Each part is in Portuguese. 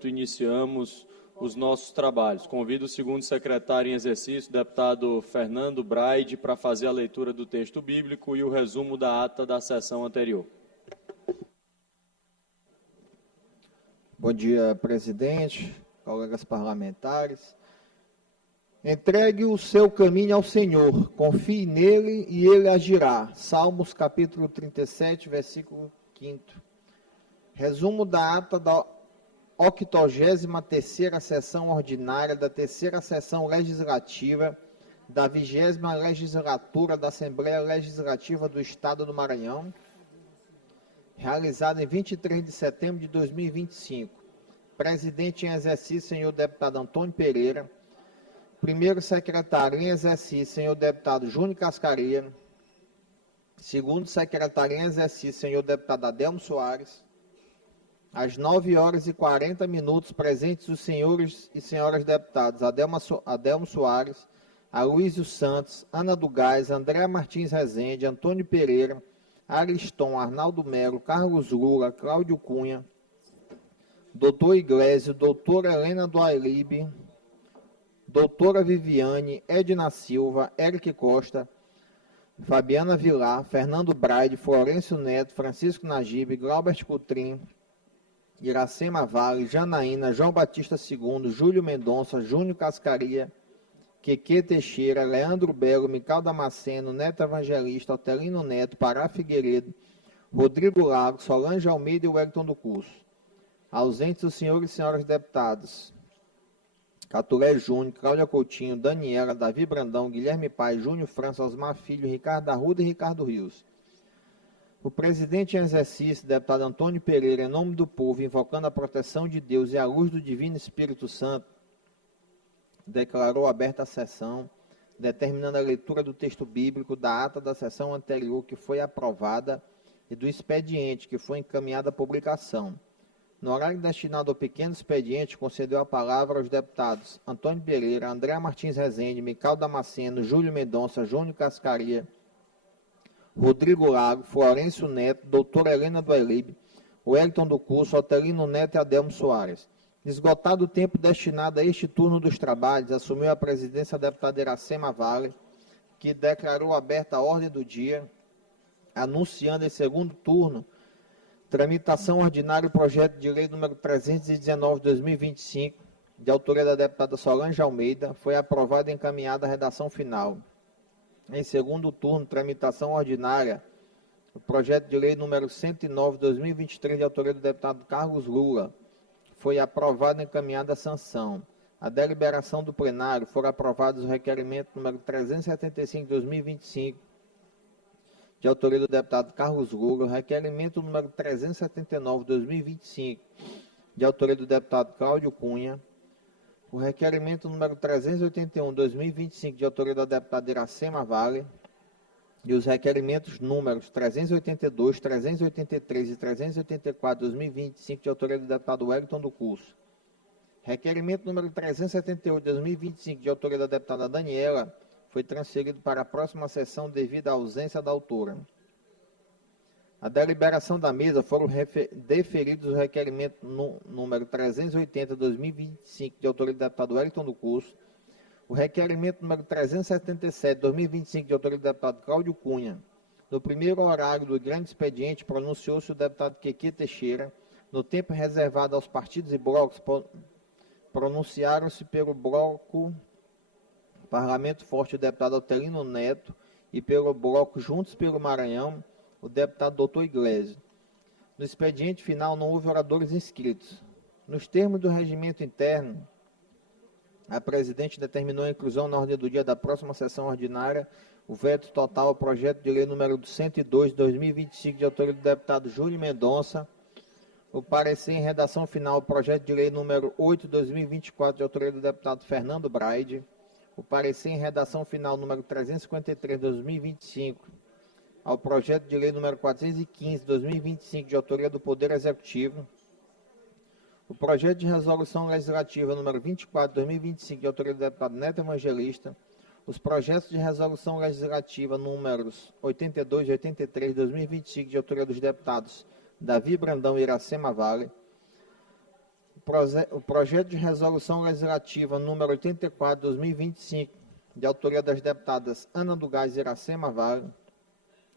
enquanto iniciamos os nossos trabalhos. Convido o segundo secretário em exercício, deputado Fernando Braide, para fazer a leitura do texto bíblico e o resumo da ata da sessão anterior. Bom dia, presidente, colegas parlamentares. Entregue o seu caminho ao Senhor, confie nele e ele agirá. Salmos capítulo 37, versículo 5º. Resumo da ata da 83ª sessão ordinária da 3ª sessão legislativa da 20ª legislatura da Assembleia Legislativa do Estado do Maranhão, realizada em 23 de setembro de 2025. Presidente em exercício, senhor deputado Antônio Pereira. Primeiro secretário em exercício, senhor deputado Júnior Cascaria. Segundo secretário em exercício, senhor deputado Adelmo Soares. Às 9h40, presentes os senhores e senhoras deputados Adelmo Soares, Aloysio Santos, Ana do Gás, André Martins Rezende, Antônio Pereira, Ariston, Arnaldo Melo, Carlos Lula, Cláudio Cunha, doutor Iglesias, doutora Helena do Ailibe, doutora Viviane, Edna Silva, Eric Costa, Fabiana Vilar, Fernando Braide, Florencio Neto, Francisco Najib, Glaubert Coutrin, Iracema Vale, Janaína, João Batista II, Júlio Mendonça, Júnior Cascaria, Queque Teixeira, Leandro Belo, Mical Damasceno, Neto Evangelista, Otelino Neto, Pará Figueiredo, Rodrigo Lago, Solange Almeida e Wellington do Curso. Ausentes os senhores e senhoras deputados Caturé Júnior, Cláudia Coutinho, Daniela, Davi Brandão, Guilherme Pai, Júnior França, Osmar Filho, Ricardo Arruda e Ricardo Rios. O presidente em exercício, deputado Antônio Pereira, em nome do povo, invocando a proteção de Deus e a luz do Divino Espírito Santo, declarou aberta a sessão, determinando a leitura do texto bíblico da ata da sessão anterior que foi aprovada e do expediente que foi encaminhado à publicação. No horário destinado ao pequeno expediente, concedeu a palavra aos deputados Antônio Pereira, André Martins Rezende, Mical Damasceno, Júlio Mendonça, Júnior Cascaria, Rodrigo Lago, Florencio Neto, doutora Helena do Ailibe, Wellington do Curso, Otelino Neto e Adelmo Soares. Esgotado o tempo destinado a este turno dos trabalhos, assumiu a presidência a deputada Iracema Vale, que declarou aberta a ordem do dia, anunciando em segundo turno tramitação ordinária do projeto de lei número 319/2025, de autoria da deputada Solange Almeida, foi aprovada e encaminhada à redação final. Em segundo turno, tramitação ordinária, o projeto de lei número 109/2023, de autoria do deputado Carlos Lula, foi aprovado e encaminhado à sanção. A deliberação do plenário foram aprovados o requerimento número 375/2025, de autoria do deputado Carlos Lula, o requerimento número 379/2025, de autoria do deputado Cláudio Cunha, o requerimento número 381/2025, de autoria da deputada Iracema Vale, e os requerimentos números 382, 383 e 384/2025, de autoria do deputado Wellington do Curso. Requerimento número 378/2025, de autoria da deputada Daniela, foi transferido para a próxima sessão devido à ausência da autora. A deliberação da mesa foram deferidos o requerimento número 380/2025, de autoria do deputado Wellington do Curso, o requerimento número 377/2025, de autoria do deputado Cláudio Cunha. No primeiro horário do grande expediente, pronunciou-se o deputado Queque Teixeira. No tempo reservado aos partidos e blocos, pronunciaram-se pelo bloco Parlamento Forte o deputado Otelino Neto e pelo bloco Juntos pelo Maranhão, o deputado doutor Iglesias. No expediente final não houve oradores inscritos. Nos termos do regimento interno, a presidente determinou a inclusão na ordem do dia da próxima sessão ordinária o veto total ao projeto de lei número 102 de 2025, de autoria do deputado Júlio Mendonça, o parecer em redação final ao projeto de lei número 8 de 2024, de autoria do deputado Fernando Braide, o parecer em redação final número 353 de 2025, ao projeto de lei número 415 de 2025, de autoria do Poder Executivo, o projeto de resolução legislativa número 24 de 2025, de autoria do deputado Neto Evangelista, os projetos de resolução legislativa números 82 e 83 de 2025, de autoria dos deputados Davi Brandão e Iracema Vale, o o projeto de resolução legislativa número 84, 2025, de autoria das deputadas Ana do Gás e Iracema Vale,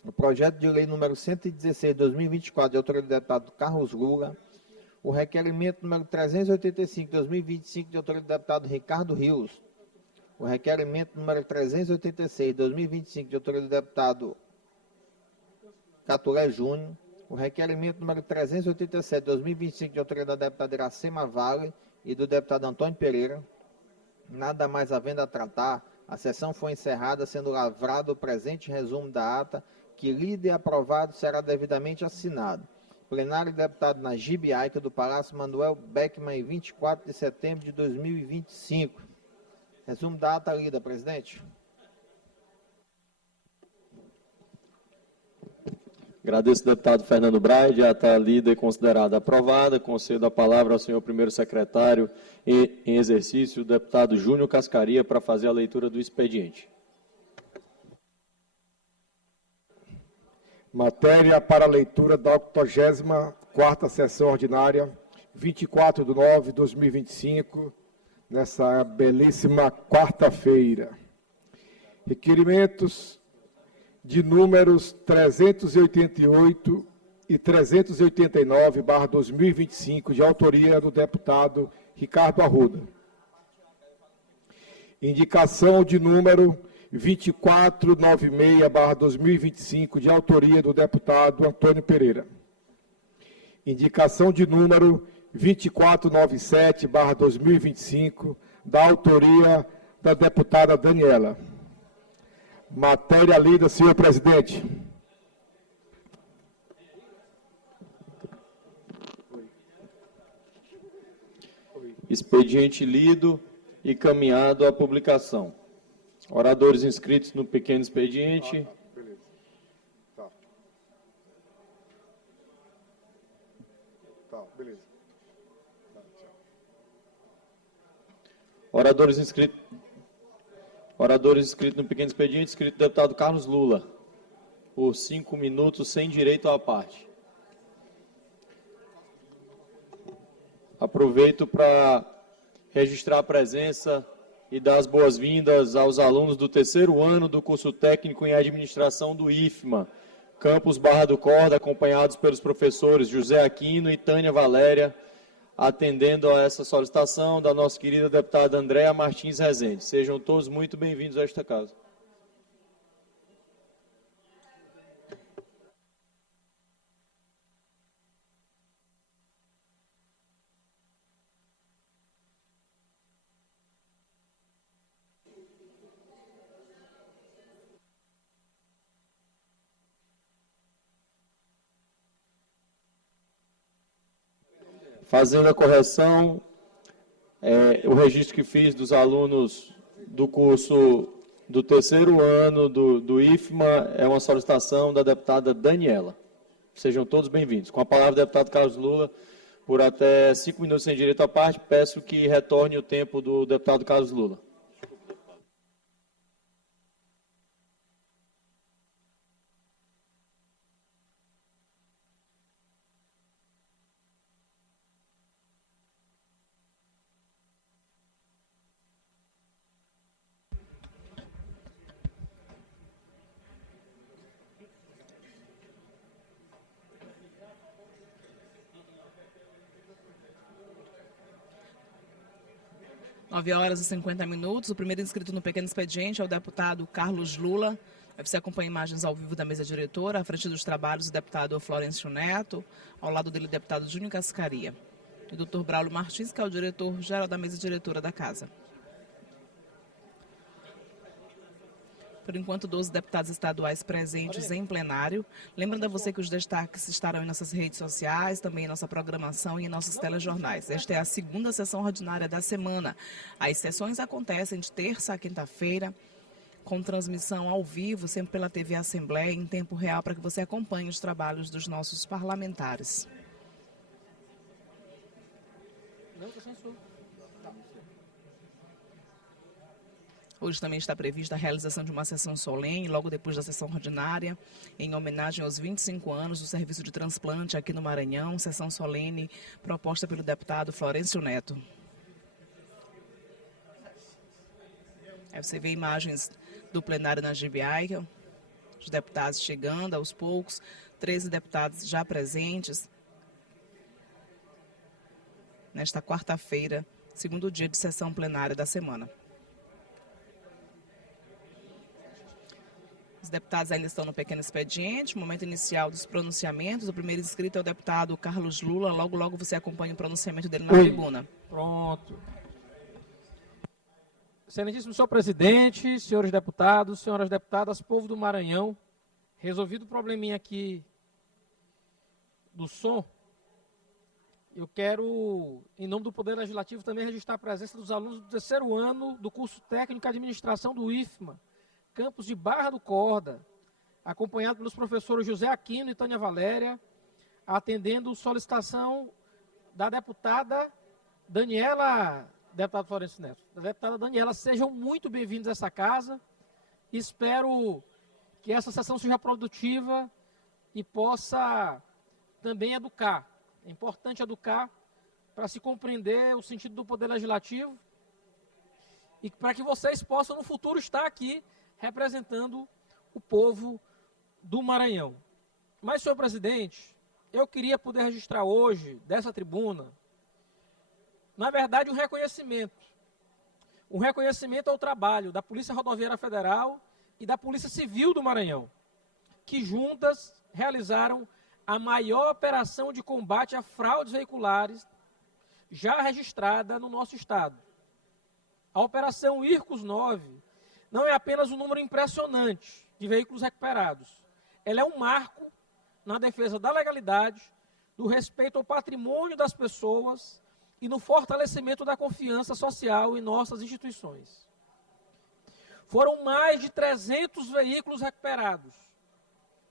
o projeto de lei número 116, 2024, de autoria do deputado Carlos Lula, o requerimento número 385, 2025, de autoria do deputado Ricardo Rios, o requerimento número 386, 2025, de autoria do deputado Catulé Júnior, o requerimento número 387, 2025, de autoria da deputada Iracema Vale e do deputado Antônio Pereira. Nada mais havendo a tratar, a sessão foi encerrada, sendo lavrado o presente resumo da ata, que, lido e aprovado, será devidamente assinado. Plenário deputado Najib Aica, do Palácio Manuel Beckmann, em 24 de setembro de 2025. Resumo da ata lida, presidente. Agradeço ao deputado Fernando Braide, a ata lida e considerada aprovada. Concedo a palavra ao senhor primeiro secretário em exercício, o deputado Júnior Cascaria, para fazer a leitura do expediente. Matéria para leitura da 84ª sessão ordinária, 24 de nove de 2025, nessa belíssima quarta-feira. Requerimentos de números 388 e 389/2025, de autoria do deputado Ricardo Arruda. Indicação de número 2496/2025, de autoria do deputado Antônio Pereira. Indicação de número 2497/2025, da autoria da deputada Daniela. Matéria lida, senhor presidente. Expediente lido e caminhado à publicação. Oradores inscritos no pequeno expediente. Beleza. Tá. Tá, beleza. Tá, tchau. Oradores inscritos no pequeno expediente, inscrito o deputado Carlos Lula, por 5 minutos, sem direito à parte. Aproveito para registrar a presença e dar as boas-vindas aos alunos do terceiro ano do curso técnico em administração do IFMA, campus Barra do Corda, acompanhados pelos professores José Aquino e Tânia Valéria, atendendo a essa solicitação da nossa querida deputada Andréa Martins Rezende. Sejam todos muito bem-vindos a esta casa. Fazendo a correção, o registro que fiz dos alunos do curso do terceiro ano do IFMA é uma solicitação da deputada Daniela. Sejam todos bem-vindos. Com a palavra, o deputado Carlos Lula, por até 5 minutos sem direito à parte, peço que retorne o tempo do deputado Carlos Lula. Nove horas e 50 minutos. O primeiro inscrito no pequeno expediente é o deputado Carlos Lula. Você acompanha imagens ao vivo da mesa diretora. À frente dos trabalhos, o deputado Florencio Neto. Ao lado dele, o deputado Júnior Cascaria. E o doutor Braulio Martins, que é o diretor-geral da mesa diretora da Casa. Por enquanto, 12 deputados estaduais presentes em plenário. Lembrando a você que os destaques estarão em nossas redes sociais, também em nossa programação e em nossos telejornais. Esta é a segunda sessão ordinária da semana. As sessões acontecem de terça a quinta-feira, com transmissão ao vivo, sempre pela TV Assembleia, em tempo real, para que você acompanhe os trabalhos dos nossos parlamentares. Hoje também está prevista a realização de uma sessão solene, logo depois da sessão ordinária, em homenagem aos 25 anos do serviço de transplante aqui no Maranhão, sessão solene proposta pelo deputado Florencio Neto. Aí você vê imagens do plenário na GBI, os deputados chegando aos poucos, 13 deputados já presentes nesta quarta-feira, segundo dia de sessão plenária da semana. Os deputados ainda estão no pequeno expediente, momento inicial dos pronunciamentos. O primeiro inscrito é o deputado Carlos Lula. Logo, logo você acompanha o pronunciamento dele na tribuna. Pronto. Excelentíssimo senhor presidente, senhores deputados, senhoras deputadas, povo do Maranhão, resolvido o probleminha aqui do som, eu quero, em nome do Poder Legislativo, também registrar a presença dos alunos do terceiro ano do curso técnico de administração do IFMA, campus de Barra do Corda, acompanhado pelos professores José Aquino e Tânia Valéria, atendendo solicitação da deputada Daniela, deputado Florencio Neto. Da deputada Daniela, sejam muito bem-vindos a essa casa. Espero que essa sessão seja produtiva e possa também educar. É importante educar para se compreender o sentido do Poder Legislativo e para que vocês possam, no futuro, estar aqui representando o povo do Maranhão. Mas, senhor presidente, eu queria poder registrar hoje, dessa tribuna, na verdade, um reconhecimento. Um reconhecimento ao trabalho da Polícia Rodoviária Federal e da Polícia Civil do Maranhão, que juntas realizaram a maior operação de combate a fraudes veiculares já registrada no nosso estado. A Operação IRCOS 9 não é apenas um número impressionante de veículos recuperados. Ela é um marco na defesa da legalidade, do respeito ao patrimônio das pessoas e no fortalecimento da confiança social em nossas instituições. Foram mais de 300 veículos recuperados,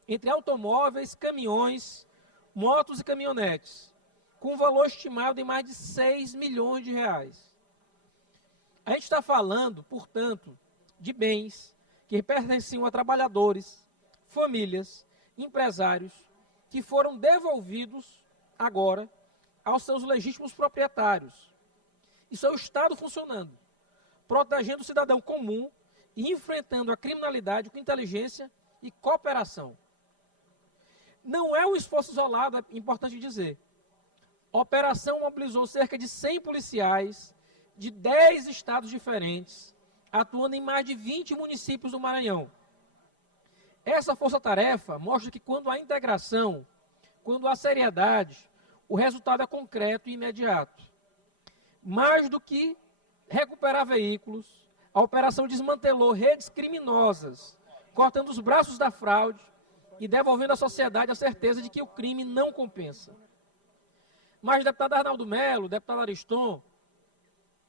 entre automóveis, caminhões, motos e caminhonetes, com um valor estimado em mais de 6 milhões de reais. A gente está falando, portanto, de bens que pertenciam a trabalhadores, famílias, empresários, que foram devolvidos agora aos seus legítimos proprietários. Isso é o Estado funcionando, protegendo o cidadão comum e enfrentando a criminalidade com inteligência e cooperação. Não é um esforço isolado, é importante dizer. A operação mobilizou cerca de 100 policiais de 10 estados diferentes, atuando em mais de 20 municípios do Maranhão. Essa força-tarefa mostra que quando há integração, quando há seriedade, o resultado é concreto e imediato. Mais do que recuperar veículos, a operação desmantelou redes criminosas, cortando os braços da fraude e devolvendo à sociedade a certeza de que o crime não compensa. Mas, deputado Arnaldo Melo, deputado Ariston,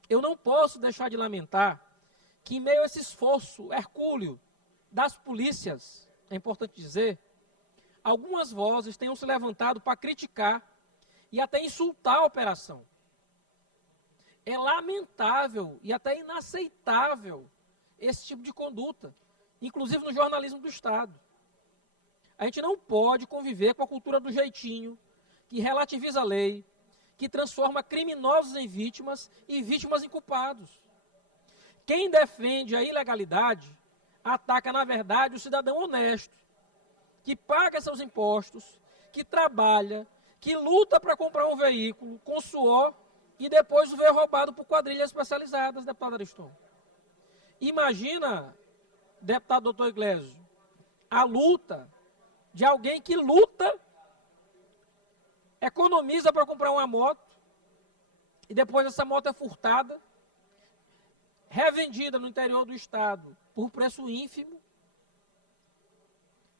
eu não posso deixar de lamentar que, em meio a esse esforço hercúleo das polícias, é importante dizer, algumas vozes tenham se levantado para criticar e até insultar a operação. É lamentável e até inaceitável esse tipo de conduta, inclusive no jornalismo do Estado. A gente não pode conviver com a cultura do jeitinho, que relativiza a lei, que transforma criminosos em vítimas e vítimas em culpados. Quem defende a ilegalidade ataca, na verdade, o cidadão honesto, que paga seus impostos, que trabalha, que luta para comprar um veículo com suor e depois o vê roubado por quadrilhas especializadas, deputado Ariston. Imagina, deputado doutor Iglesias, a luta de alguém que luta, economiza para comprar uma moto e depois essa moto é furtada, revendida no interior do estado por preço ínfimo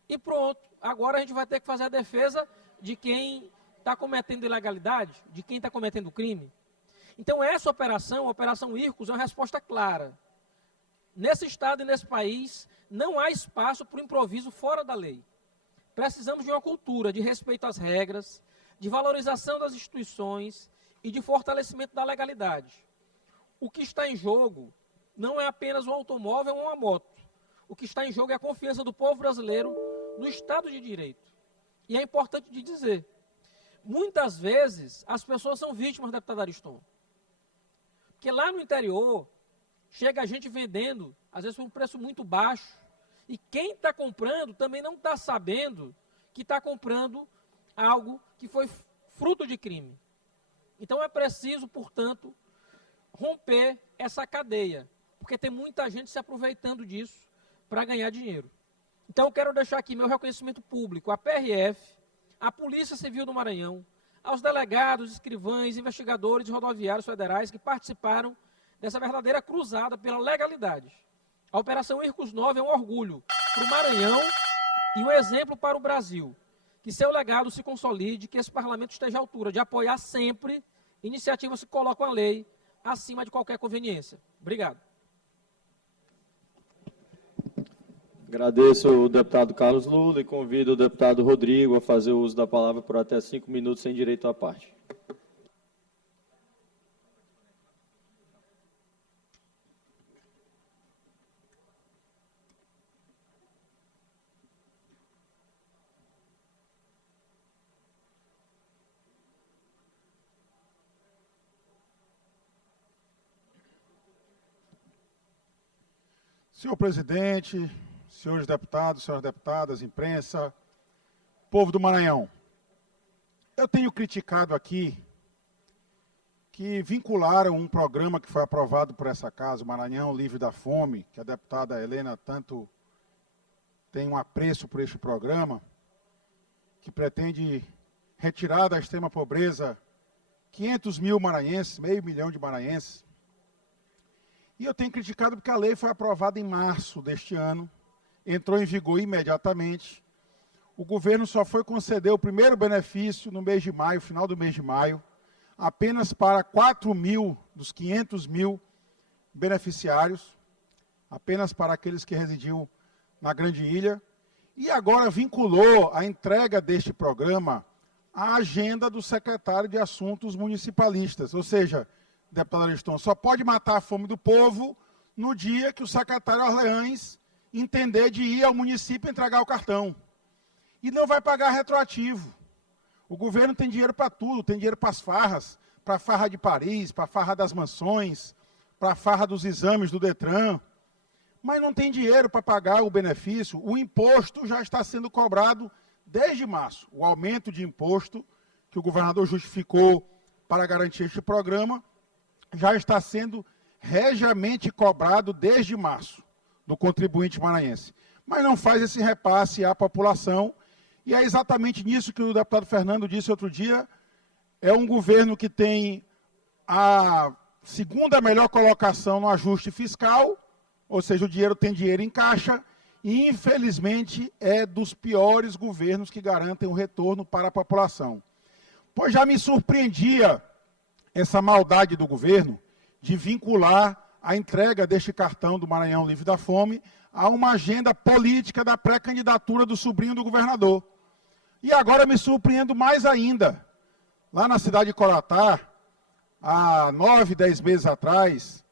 e pronto. Agora a gente vai ter que fazer a defesa de quem está cometendo ilegalidade, de quem está cometendo crime. Então essa operação, a Operação IRCOS, é uma resposta clara. Nesse estado e nesse país, não há espaço para o improviso fora da lei. Precisamos de uma cultura de respeito às regras, de valorização das instituições e de fortalecimento da legalidade. O que está em jogo não é apenas um automóvel ou uma moto. O que está em jogo é a confiança do povo brasileiro no Estado de Direito. E é importante de dizer, muitas vezes as pessoas são vítimas, deputado Ariston. Porque lá no interior, chega a gente vendendo, às vezes por um preço muito baixo, e quem está comprando também não está sabendo que está comprando algo que foi fruto de crime. Então é preciso, portanto, romper essa cadeia, porque tem muita gente se aproveitando disso para ganhar dinheiro. Então eu quero deixar aqui meu reconhecimento público à PRF, à Polícia Civil do Maranhão, aos delegados, escrivães, investigadores rodoviários federais que participaram dessa verdadeira cruzada pela legalidade. A Operação Ircus 9 é um orgulho para o Maranhão e um exemplo para o Brasil. Que seu legado se consolide, que esse parlamento esteja à altura de apoiar sempre iniciativas que colocam a lei acima de qualquer conveniência. Obrigado. Agradeço o deputado Carlos Lula e convido o deputado Rodrigo a fazer o uso da palavra por até 5 minutos sem direito à parte. Senhor presidente, senhores deputados, senhoras deputadas, imprensa, povo do Maranhão, eu tenho criticado aqui que vincularam um programa que foi aprovado por essa casa, o Maranhão Livre da Fome, que a deputada Helena tanto tem um apreço por este programa, que pretende retirar da extrema pobreza 500 mil maranhenses, meio milhão de maranhenses. E eu tenho criticado porque a lei foi aprovada em março deste ano, entrou em vigor imediatamente. O governo só foi conceder o primeiro benefício no mês de maio, final do mês de maio, apenas para 4 mil dos 500 mil beneficiários, apenas para aqueles que residiam na Grande Ilha. E agora vinculou a entrega deste programa à agenda do secretário de Assuntos Municipalistas, ou seja, deputado Ariston, só pode matar a fome do povo no dia que o secretário Orleans entender de ir ao município entregar o cartão. E não vai pagar retroativo. O governo tem dinheiro para tudo, tem dinheiro para as farras, para a farra de Paris, para a farra das mansões, para a farra dos exames do Detran, mas não tem dinheiro para pagar o benefício. O imposto já está sendo cobrado desde março. O aumento de imposto que o governador justificou para garantir este programa já está sendo regiamente cobrado desde março do contribuinte maranhense. Mas não faz esse repasse à população, e é exatamente nisso que o deputado Fernando disse outro dia. É um governo que tem a segunda melhor colocação no ajuste fiscal, ou seja, o dinheiro tem dinheiro em caixa, e infelizmente é dos piores governos que garantem o retorno para a população. Pois já me surpreendia essa maldade do governo de vincular a entrega deste cartão do Maranhão Livre da Fome a uma agenda política da pré-candidatura do sobrinho do governador. E agora me surpreendo mais ainda. Lá na cidade de Coratá, há 9, 10 meses atrás,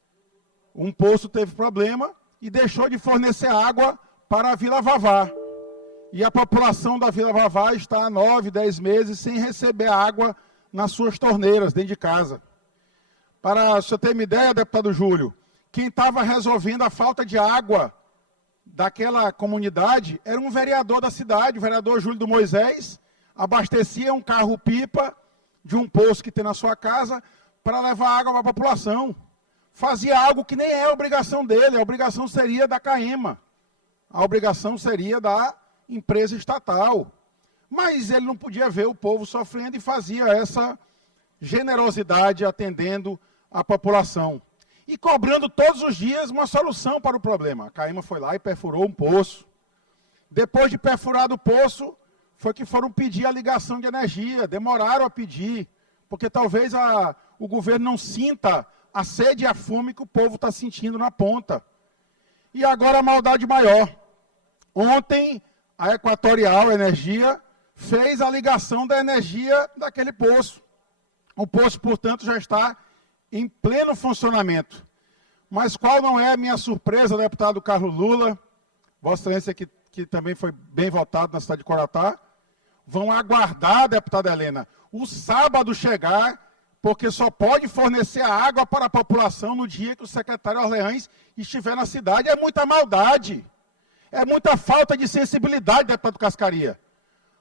um poço teve problema e deixou de fornecer água para a Vila Vavá. E a população da Vila Vavá está há 9, 10 meses sem receber água nas suas torneiras, dentro de casa. Para o senhor ter uma ideia, deputado Júlio, quem estava resolvendo a falta de água daquela comunidade era um vereador da cidade, o vereador Júlio do Moisés, abastecia um carro-pipa de um poço que tem na sua casa para levar água para a população. Fazia algo que nem é obrigação dele, a obrigação seria da CAEMA, a obrigação seria da empresa estatal. Mas ele não podia ver o povo sofrendo e fazia essa generosidade atendendo a população. E cobrando todos os dias uma solução para o problema. A CAEMA foi lá e perfurou um poço. Depois de perfurado o poço, foi que foram pedir a ligação de energia. Demoraram a pedir, porque talvez o governo não sinta a sede e a fome que o povo está sentindo na ponta. E agora a maldade maior. Ontem, a Equatorial Energia fez a ligação da energia daquele poço. O poço, portanto, já está em pleno funcionamento. Mas qual não é a minha surpresa, deputado Carlos Lula, Vossa Excelência que também foi bem votado na cidade de Coratá, vão aguardar, deputada Helena, o sábado chegar, porque só pode fornecer a água para a população no dia que o secretário Orleans estiver na cidade. É muita maldade, é muita falta de sensibilidade, deputado Cascaria.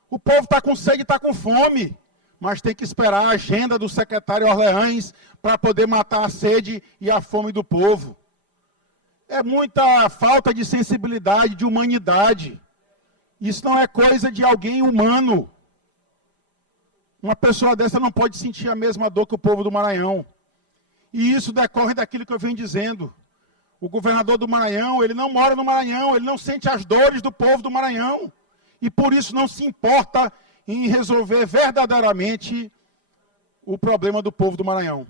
O povo está com sede e está com fome, mas tem que esperar a agenda do secretário Orleans para poder matar a sede e a fome do povo. É muita falta de sensibilidade, de humanidade. Isso não é coisa de alguém humano. Uma pessoa dessa não pode sentir a mesma dor que o povo do Maranhão. E isso decorre daquilo que eu venho dizendo. O governador do Maranhão, ele não mora no Maranhão, ele não sente as dores do povo do Maranhão. E por isso não se importa em resolver verdadeiramente o problema do povo do Maranhão.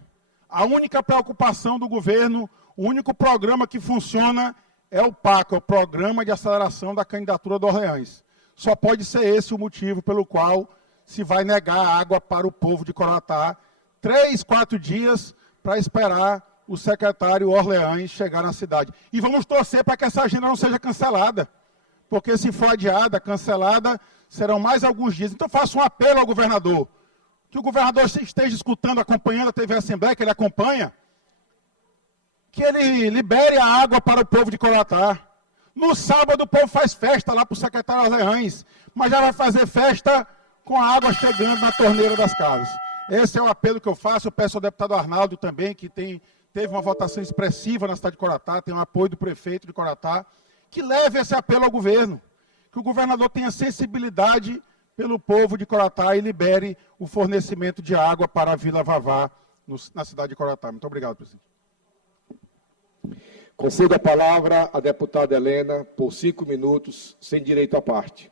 A única preocupação do governo, o único programa que funciona é o PAC, o Programa de Aceleração da Candidatura do Orleans. Só pode ser esse o motivo pelo qual se vai negar água para o povo de Coratá 3, 4 dias para esperar o secretário Orleans chegar na cidade. E vamos torcer para que essa agenda não seja cancelada, porque se for adiada, cancelada, serão mais alguns dias. Então faço um apelo ao governador, que o governador esteja escutando, acompanhando a TV Assembleia, que ele acompanha, que ele libere a água para o povo de Coratá. No sábado o povo faz festa lá para o secretário Orleans, mas já vai fazer festa com a água chegando na torneira das casas. Esse é o apelo que eu faço. Eu peço ao deputado Arnaldo também, que teve uma votação expressiva na cidade de Coratá, tem o apoio do prefeito de Coratá, que leve esse apelo ao governo, que o governador tenha sensibilidade pelo povo de Coratá e libere o fornecimento de água para a Vila Vavá, na cidade de Coratá. Muito obrigado, presidente. Concedo a palavra à deputada Helena por 5 minutos, sem direito à parte.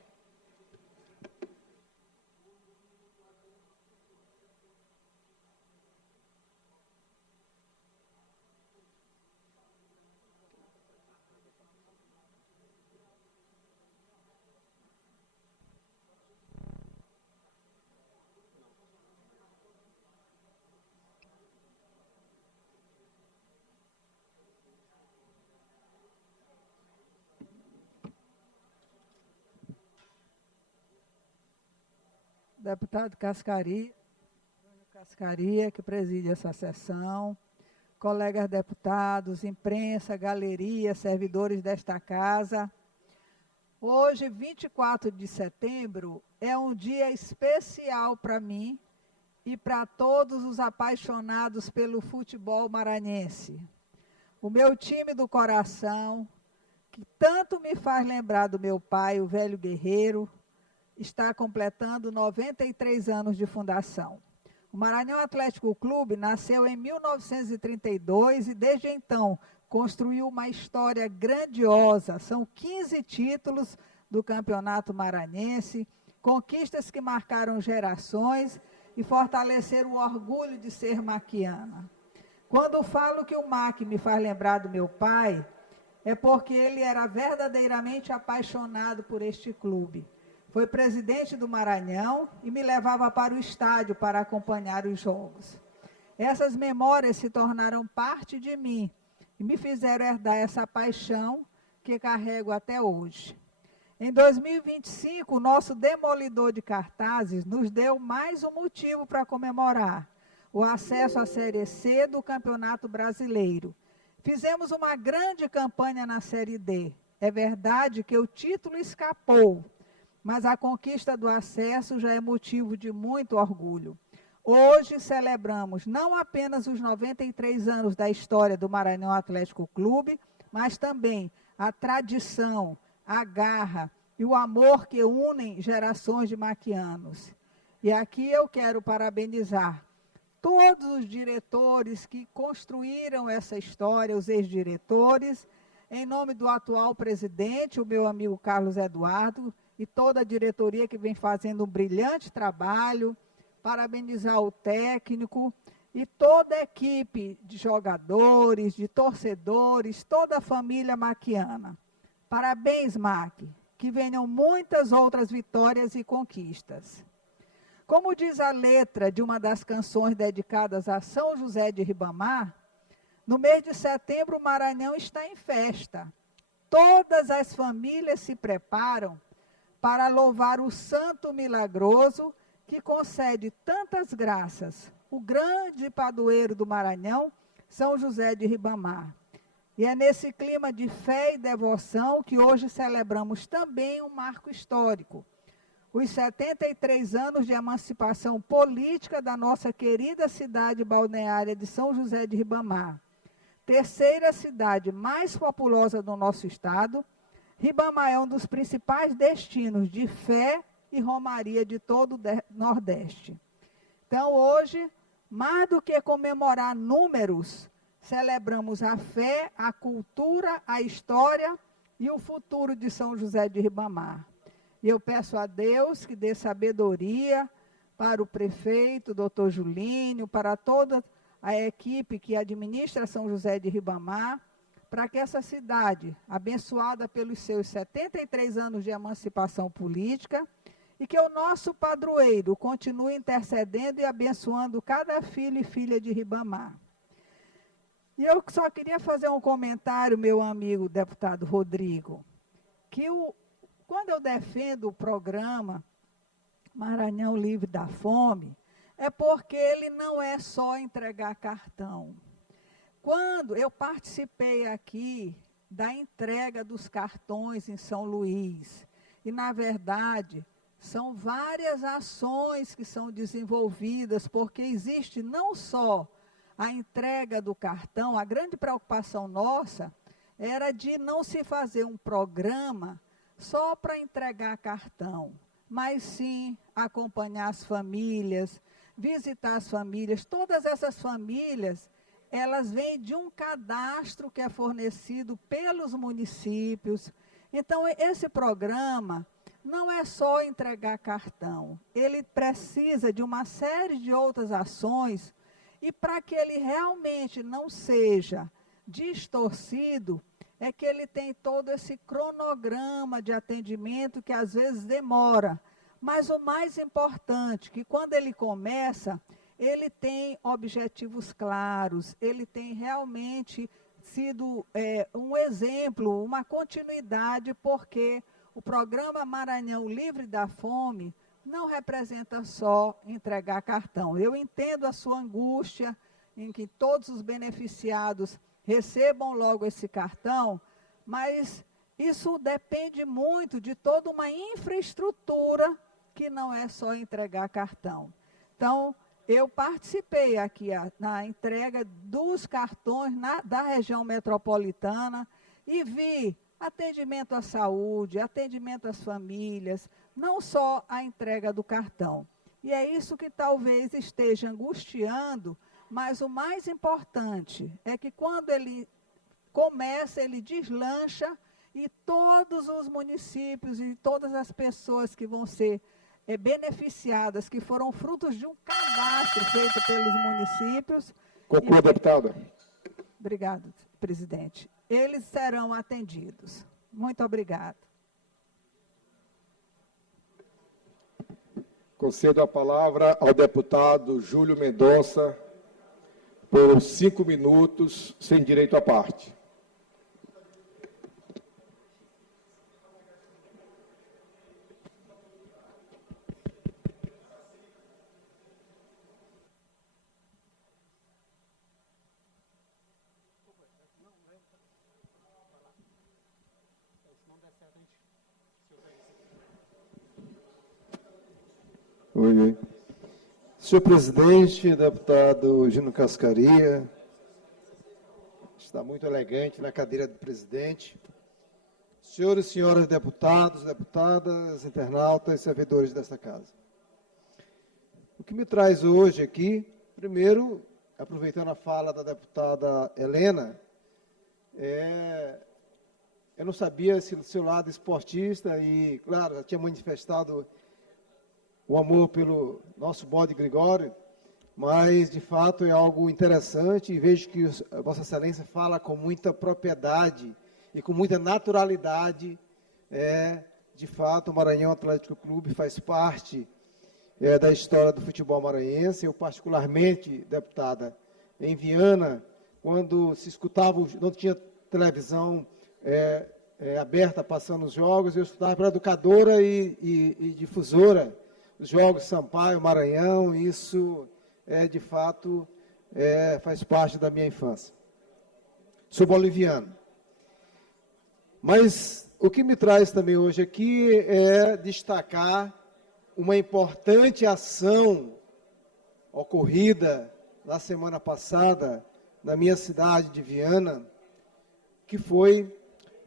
Deputado Cascaria, que preside essa sessão, colegas deputados, imprensa, galeria, servidores desta casa. Hoje, 24 de setembro, é um dia especial para mim e para todos os apaixonados pelo futebol maranhense. O meu time do coração, que tanto me faz lembrar do meu pai, o velho guerreiro, está completando 93 anos de fundação. O Maranhão Atlético Clube nasceu em 1932 e, desde então, construiu uma história grandiosa. São 15 títulos do Campeonato Maranhense, conquistas que marcaram gerações e fortaleceram o orgulho de ser maquiana. Quando falo que o MAC me faz lembrar do meu pai, é porque ele era verdadeiramente apaixonado por este clube. Foi presidente do Maranhão e me levava para o estádio para acompanhar os jogos. Essas memórias se tornaram parte de mim e me fizeram herdar essa paixão que carrego até hoje. Em 2025, o nosso demolidor de cartazes nos deu mais um motivo para comemorar: o acesso à Série C do Campeonato Brasileiro. Fizemos uma grande campanha na Série D. É verdade que o título escapou, mas a conquista do acesso já é motivo de muito orgulho. Hoje celebramos não apenas os 93 anos da história do Maranhão Atlético Clube, mas também a tradição, a garra e o amor que unem gerações de maquianos. E aqui eu quero parabenizar todos os diretores que construíram essa história, os ex-diretores, em nome do atual presidente, o meu amigo Carlos Eduardo, e toda a diretoria que vem fazendo um brilhante trabalho, parabenizar o técnico e toda a equipe de jogadores, de torcedores, toda a família maquiana. Parabéns, MAC, que venham muitas outras vitórias e conquistas. Como diz a letra de uma das canções dedicadas a São José de Ribamar, No mês de setembro, o Maranhão está em festa. Todas as famílias se preparam para louvar o Santo Milagroso, que concede tantas graças, o grande padroeiro do Maranhão, São José de Ribamar. E é nesse clima de fé e devoção que hoje celebramos também um marco histórico. Os 73 anos de emancipação política da nossa querida cidade balneária de São José de Ribamar. Terceira cidade mais populosa do nosso estado, Ribamar é um dos principais destinos de fé e romaria de todo o Nordeste. Então, hoje, mais do que comemorar números, celebramos a fé, a cultura, a história e o futuro de São José de Ribamar. E eu peço a Deus que dê sabedoria para o prefeito, doutor Julínio, para toda a equipe que administra São José de Ribamar, para que essa cidade, abençoada pelos seus 73 anos de emancipação política, e que o nosso padroeiro continue intercedendo e abençoando cada filho e filha de Ribamar. E eu só queria fazer um comentário, meu amigo deputado Rodrigo, que quando eu defendo o programa Maranhão Livre da Fome, é porque ele não é só entregar cartão. Quando eu participei aqui da entrega dos cartões em São Luís, e, na verdade, são várias ações que são desenvolvidas, porque existe não só a entrega do cartão, a grande preocupação nossa era de não se fazer um programa só para entregar cartão, mas sim acompanhar as famílias, visitar as famílias. Todas essas famílias, elas vêm de um cadastro que é fornecido pelos municípios. Então, esse programa não é só entregar cartão, ele precisa de uma série de outras ações, e para que ele realmente não seja distorcido, é que ele tem todo esse cronograma de atendimento que às vezes demora. Mas o mais importante, que quando ele começa, ele tem objetivos claros, ele tem realmente sido um exemplo, uma continuidade, porque o programa Maranhão Livre da Fome não representa só entregar cartão. Eu entendo a sua angústia em que todos os beneficiados recebam logo esse cartão, mas isso depende muito de toda uma infraestrutura que não é só entregar cartão. Então, eu participei aqui na entrega dos cartões da região metropolitana e vi atendimento à saúde, atendimento às famílias, não só a entrega do cartão. E é isso que talvez esteja angustiando, mas o mais importante é que quando ele começa, ele deslancha e todos os municípios e todas as pessoas que vão ser beneficiadas, que foram frutos de um cadastro feito pelos municípios. Conclua, deputada. Obrigado, presidente. Eles serão atendidos. Muito obrigada. Concedo a palavra ao deputado Júlio Mendonça por 5 minutos, sem direito à parte. Oi. Senhor presidente, deputado Gino Cascaria, está muito elegante na cadeira do presidente. Senhores e senhoras deputados, deputadas, internautas, servidores desta casa. O que me traz hoje aqui, primeiro, aproveitando a fala da deputada Helena, eu não sabia se do seu lado esportista e, claro, já tinha manifestado o amor pelo nosso bode Gregório, mas, de fato, é algo interessante e vejo que Vossa Excelência fala com muita propriedade e com muita naturalidade. De fato, o Maranhão Atlético Clube faz parte da história do futebol maranhense. Eu, particularmente, deputada, em Viana, quando se escutava, não tinha televisão aberta passando os jogos, eu estudava para educadora e difusora, os Jogos Sampaio, Maranhão, isso de fato faz parte da minha infância. Sou boliviano. Mas o que me traz também hoje aqui é destacar uma importante ação ocorrida na semana passada na minha cidade de Viana, que foi,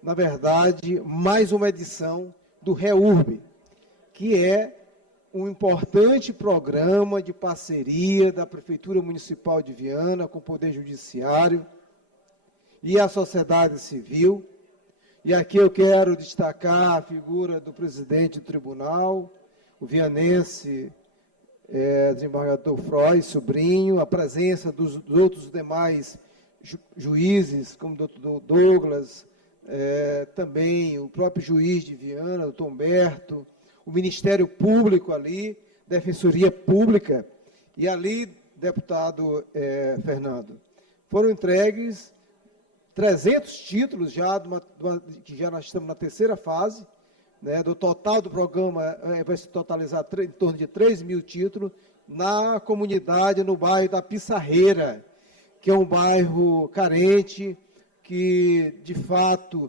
na verdade, mais uma edição do REURB, que é um importante programa de parceria da Prefeitura Municipal de Viana com o Poder Judiciário e a sociedade civil. E aqui eu quero destacar a figura do presidente do tribunal, o vianense desembargador Frois Sobrinho, a presença dos outros demais juízes, como o doutor Douglas, também o próprio juiz de Viana, doutor Humberto, o Ministério Público ali, Defensoria Pública, e ali, deputado Fernando, foram entregues 300 títulos já, que já nós estamos na terceira fase, né, do total do programa vai se totalizar em torno de 3 mil títulos, na comunidade, no bairro da Pissarreira, que é um bairro carente, que, de fato,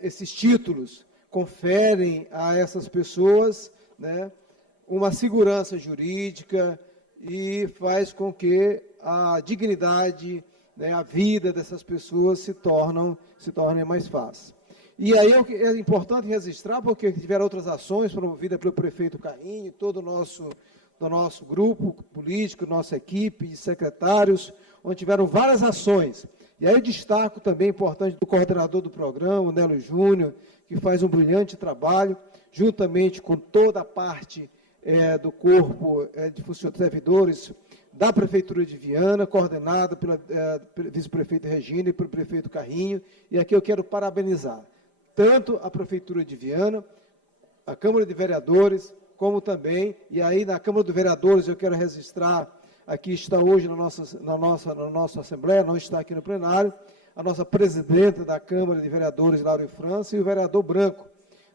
esses títulos conferem a essas pessoas, né, uma segurança jurídica e faz com que a dignidade, né, a vida dessas pessoas se tornem mais fácil. E aí é importante registrar, porque tiveram outras ações promovidas pelo prefeito Carrinho, todo o nosso grupo político, nossa equipe de secretários, onde tiveram várias ações. E aí eu destaco também a importância do coordenador do programa, o Nelo Júnior, que faz um brilhante trabalho, juntamente com toda a parte do corpo de funcionários servidores da Prefeitura de Viana, coordenada pela vice-prefeita Regina e pelo prefeito Carrinho. E aqui eu quero parabenizar tanto a Prefeitura de Viana, a Câmara de Vereadores, como também, e aí na Câmara de Vereadores eu quero registrar, aqui está hoje na nossa Assembleia, não está aqui no plenário, a nossa presidenta da Câmara de Vereadores, Laura França, e o vereador Branco,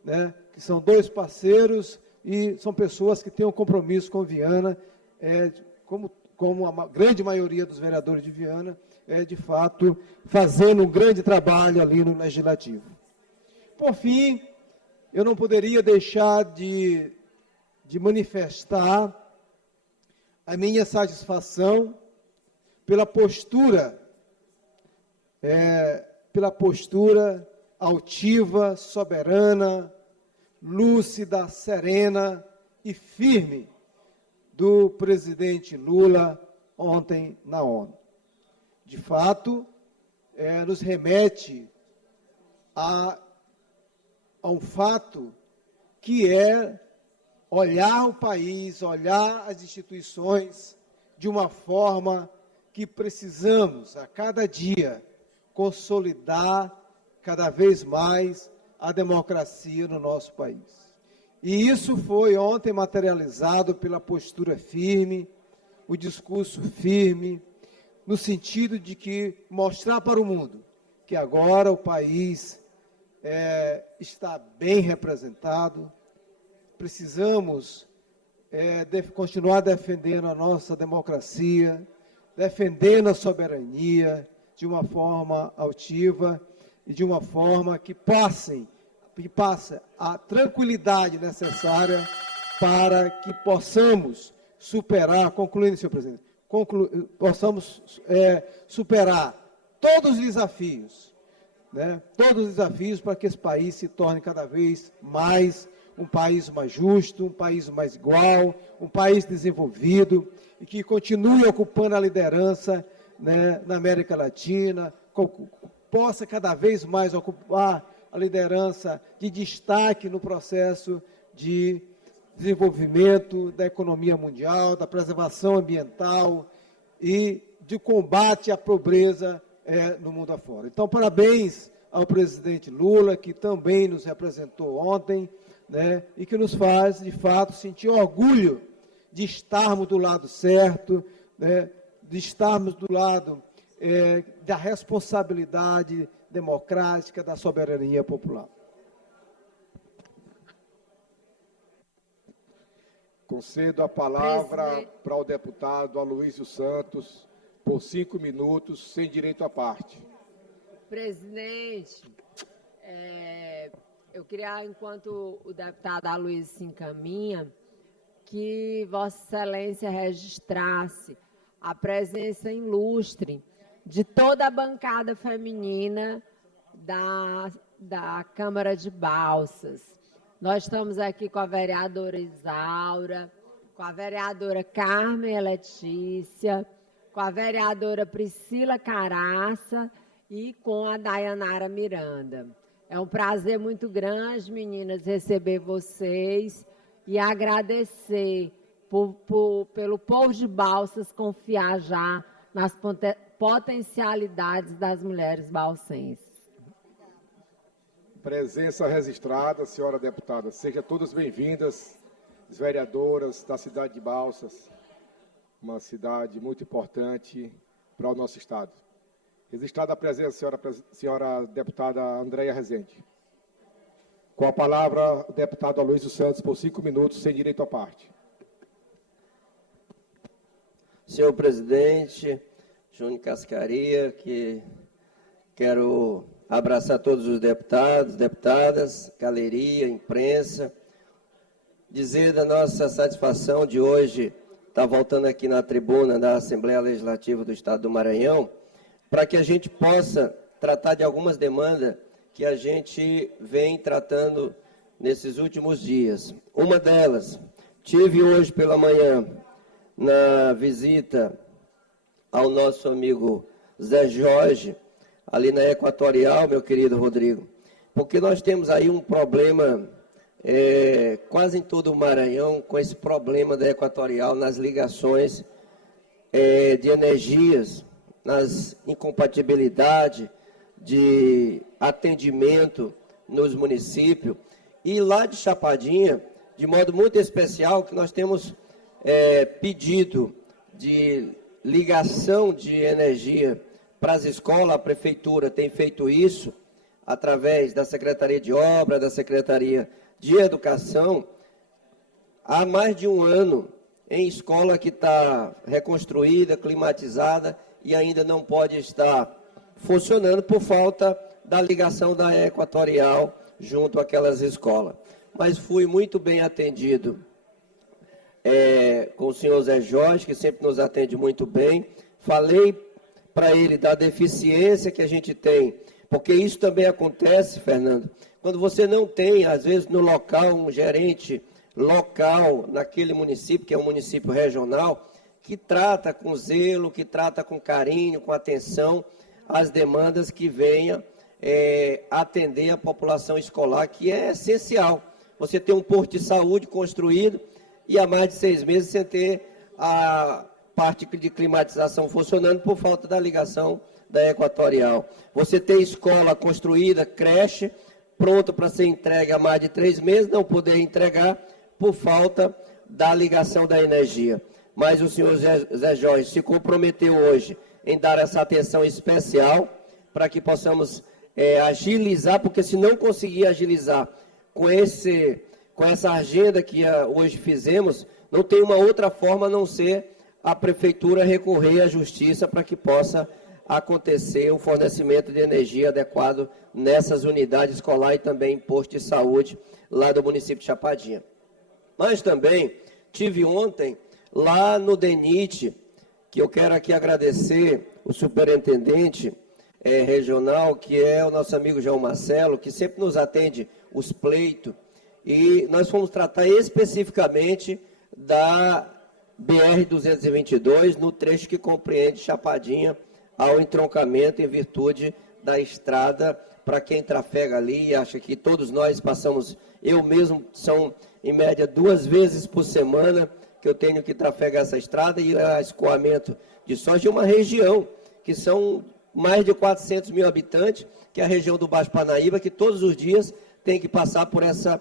né, que são dois parceiros e são pessoas que têm um compromisso com Viana, como a grande maioria dos vereadores de Viana, de fato, fazendo um grande trabalho ali no Legislativo. Por fim, eu não poderia deixar de manifestar a minha satisfação pela postura altiva, soberana, lúcida, serena e firme do presidente Lula ontem na ONU. De fato, nos remete a um fato que é olhar o país, olhar as instituições de uma forma que precisamos, a cada dia, consolidar cada vez mais a democracia no nosso país. E isso foi ontem materializado pela postura firme, o discurso firme, no sentido de que mostrar para o mundo que agora o país está bem representado. Precisamos continuar defendendo a nossa democracia, defendendo a soberania de uma forma altiva e de uma forma que passe a tranquilidade necessária para que possamos superar, concluindo, senhor presidente, possamos superar todos os desafios, né? Todos os desafios para que esse país se torne cada vez mais um país mais justo, um país mais igual, um país desenvolvido e que continue ocupando a liderança, né, na América Latina, possa cada vez mais ocupar a liderança de destaque no processo de desenvolvimento da economia mundial, da preservação ambiental e de combate à pobreza no mundo afora. Então, parabéns ao presidente Lula, que também nos representou ontem, né, e que nos faz, de fato, sentir orgulho de estarmos do lado certo, né, de estarmos do lado da responsabilidade democrática, da soberania popular. Concedo a palavra para o deputado Aloysio Santos, por 5 minutos, sem direito à parte. Presidente, eu queria, enquanto o deputado Aloysio se encaminha, que Vossa Excelência registrasse a presença ilustre de toda a bancada feminina da Câmara de Balsas. Nós estamos aqui com a vereadora Isaura, com a vereadora Carmen Letícia, com a vereadora Priscila Caraça e com a Dayanara Miranda. É um prazer muito grande, meninas, receber vocês e agradecer pelo povo de Balsas confiar já nas potencialidades das mulheres balsenses. Presença registrada, senhora deputada. Sejam todas bem-vindas, as vereadoras da cidade de Balsas, uma cidade muito importante para o nosso estado. Registrada a presença, senhora deputada Andréia Rezende. Com a palavra, o deputado Aloysio Santos, por 5 minutos, sem direito à parte. Senhor presidente, Júnior Cascaria, que quero abraçar todos os deputados, deputadas, galeria, imprensa, dizer da nossa satisfação de hoje estar voltando aqui na tribuna da Assembleia Legislativa do Estado do Maranhão, para que a gente possa tratar de algumas demandas que a gente vem tratando nesses últimos dias. Uma delas, tive hoje pela manhã na visita ao nosso amigo Zé Jorge, ali na Equatorial, meu querido Rodrigo, porque nós temos aí um problema quase em todo o Maranhão, com esse problema da Equatorial nas ligações de energias, nas incompatibilidades de atendimento nos municípios. E lá de Chapadinha, de modo muito especial, que nós temos pedido de ligação de energia para as escolas, a prefeitura tem feito isso através da Secretaria de Obra, da Secretaria de Educação, há mais de um ano, em escola que está reconstruída, climatizada e ainda não pode estar funcionando por falta da ligação da Equatorial junto àquelas escolas. Mas fui muito bem atendido com o senhor Zé Jorge, que sempre nos atende muito bem. Falei para ele da deficiência que a gente tem, porque isso também acontece, Fernando, quando você não tem, às vezes, no local, um gerente local, naquele município, que é um município regional, que trata com zelo, que trata com carinho, com atenção, as demandas que venha atender a população escolar, que é essencial. Você ter um posto de saúde construído e há mais de 6 meses sem ter a parte de climatização funcionando por falta da ligação da Equatorial. Você tem escola construída, creche, pronta para ser entregue há mais de 3 meses, não poder entregar por falta da ligação da energia. Mas o senhor Zé Jorge se comprometeu hoje em dar essa atenção especial para que possamos agilizar, porque se não conseguir agilizar com essa agenda que hoje fizemos, não tem uma outra forma a não ser a prefeitura recorrer à justiça para que possa acontecer o fornecimento de energia adequado nessas unidades escolares e também em posto de saúde lá do município de Chapadinha. Mas também tive ontem lá no DENIT, que eu quero aqui agradecer o superintendente regional, que é o nosso amigo João Marcelo, que sempre nos atende os pleitos, e nós fomos tratar especificamente da BR-222, no trecho que compreende Chapadinha ao entroncamento em virtude da estrada, para quem trafega ali, acha que todos nós passamos, eu mesmo, são em média 2 vezes por semana que eu tenho que trafegar essa estrada e escoamento de soja de uma região, que são mais de 400 mil habitantes, que é a região do Baixo Parnaíba, que todos os dias tem que passar por essa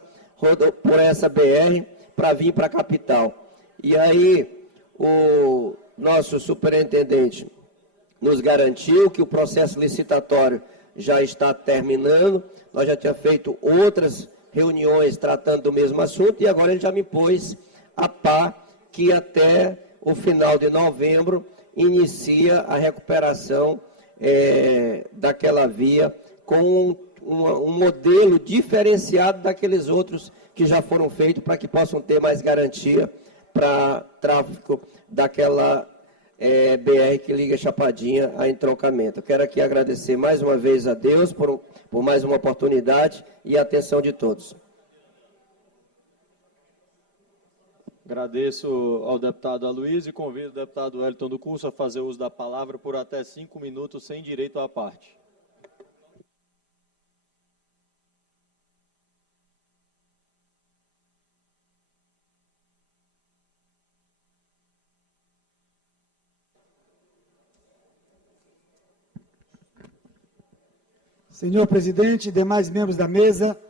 BR para vir para a capital. E aí, o nosso superintendente nos garantiu que o processo licitatório já está terminando. Nós já tínhamos feito outras reuniões tratando do mesmo assunto e agora ele já me pôs a par que até o final de novembro inicia a recuperação daquela via com um modelo diferenciado daqueles outros que já foram feitos para que possam ter mais garantia para tráfego daquela BR que liga Chapadinha a entroncamento. Eu quero aqui agradecer mais uma vez a Deus por mais uma oportunidade e a atenção de todos. Agradeço ao deputado Aloysio e convido o deputado Wellington do Curso a fazer uso da palavra por até 5 minutos, sem direito à parte. Senhor presidente, demais membros da mesa,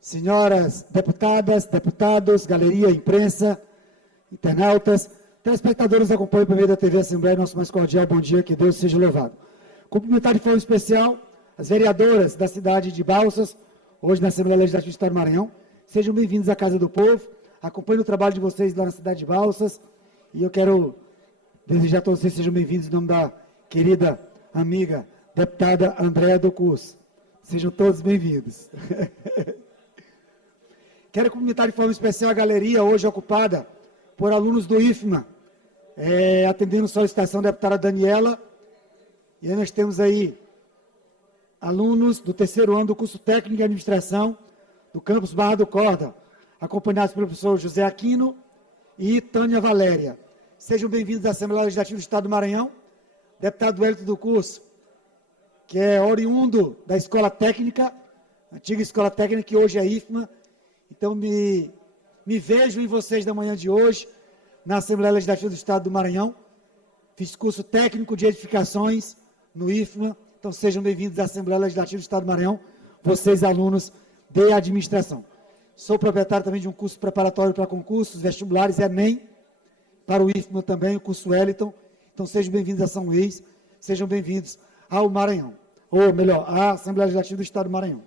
senhoras deputadas, deputados, galeria, imprensa, internautas, telespectadores que acompanham por meio da TV Assembleia, nosso mais cordial bom dia, que Deus seja louvado. Cumprimentar de forma especial as vereadoras da cidade de Balsas, hoje na Assembleia Legislativa do Estado do Maranhão. Sejam bem-vindos à Casa do Povo, acompanhem o trabalho de vocês lá na cidade de Balsas, e eu quero desejar a todos vocês sejam bem-vindos em nome da querida amiga deputada Andréa do Curso. Sejam todos bem-vindos. Quero cumprimentar de forma especial a galeria, hoje ocupada por alunos do IFMA, atendendo solicitação da deputada Daniela. E aí nós temos aí alunos do 3º ano do curso técnico em administração do campus Barra do Corda, acompanhados pelo professor José Aquino e Tânia Valéria. Sejam bem-vindos à Assembleia Legislativa do Estado do Maranhão. Deputado Wellington do Curso, que é oriundo da Escola Técnica, antiga Escola Técnica, que hoje é IFMA. Então, me vejo em vocês da manhã de hoje, na Assembleia Legislativa do Estado do Maranhão. Fiz curso técnico de edificações no IFMA. Então, sejam bem-vindos à Assembleia Legislativa do Estado do Maranhão, vocês, alunos de administração. Sou proprietário também de um curso preparatório para concursos, vestibulares, ENEM, para o IFMA também, o curso Wellington. Então, sejam bem-vindos a São Luís, sejam bem-vindos ao Maranhão, ou melhor, à Assembleia Legislativa do Estado do Maranhão.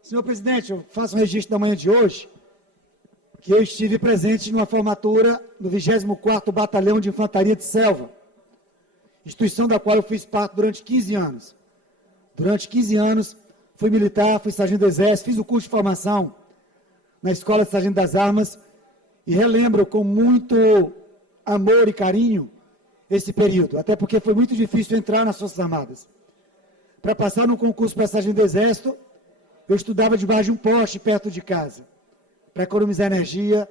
Senhor presidente, eu faço um registro da manhã de hoje, que eu estive presente numa formatura no 24º Batalhão de Infantaria de Selva, instituição da qual eu fiz parte durante 15 anos. Durante 15 anos, fui militar, fui sargento do Exército, fiz o curso de formação na Escola de Sargento das Armas, e relembro com muito amor e carinho esse período, até porque foi muito difícil entrar nas Forças Armadas. Para passar num concurso para sargento do Exército, eu estudava debaixo de um poste perto de casa, para economizar energia,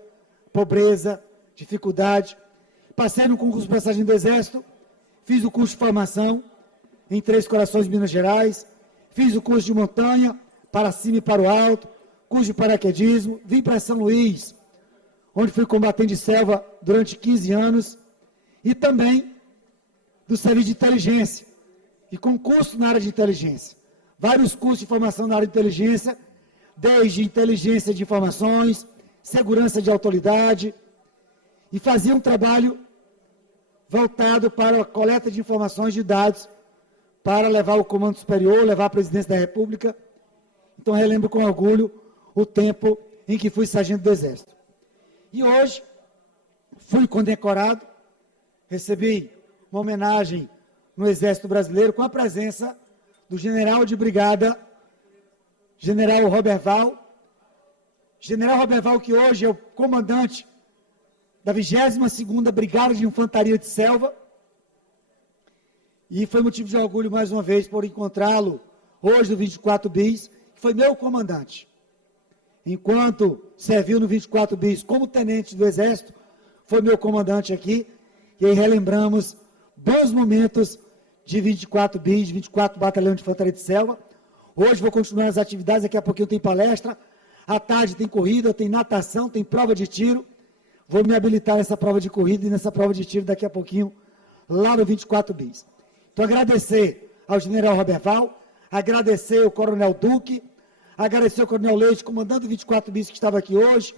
pobreza, dificuldade. Passei no concurso para sargento do Exército, fiz o curso de formação em Três Corações, Minas Gerais, fiz o curso de montanha, para cima e para o alto, curso de paraquedismo, vim para São Luís, onde fui combatente de selva durante 15 anos, e também do serviço de inteligência, e concurso na área de inteligência. Vários cursos de formação na área de inteligência, desde inteligência de informações, segurança de autoridade, e fazia um trabalho voltado para a coleta de informações de dados, para levar ao Comando Superior, levar à Presidência da República. Então, relembro com orgulho o tempo em que fui sargento do Exército. E hoje, fui condecorado, recebi uma homenagem no Exército Brasileiro com a presença do general de brigada, general Roberval. General Roberval, que hoje é o comandante da 22ª Brigada de Infantaria de Selva. E foi motivo de orgulho, mais uma vez, por encontrá-lo hoje no 24 Bis, que foi meu comandante. Enquanto serviu no 24 Bis como tenente do Exército, foi meu comandante aqui, e aí relembramos bons momentos de 24 Bis, 24 Batalhão de Infantaria de Selva. Hoje vou continuar as atividades, daqui a pouquinho tem palestra, à tarde tem corrida, tem natação, tem prova de tiro. Vou me habilitar nessa prova de corrida e nessa prova de tiro daqui a pouquinho, lá no 24 Bis. Então, agradecer ao general Roberval, agradecer ao coronel Duque, agradecer ao coronel Leite, comandante do 24 Bis, que estava aqui hoje,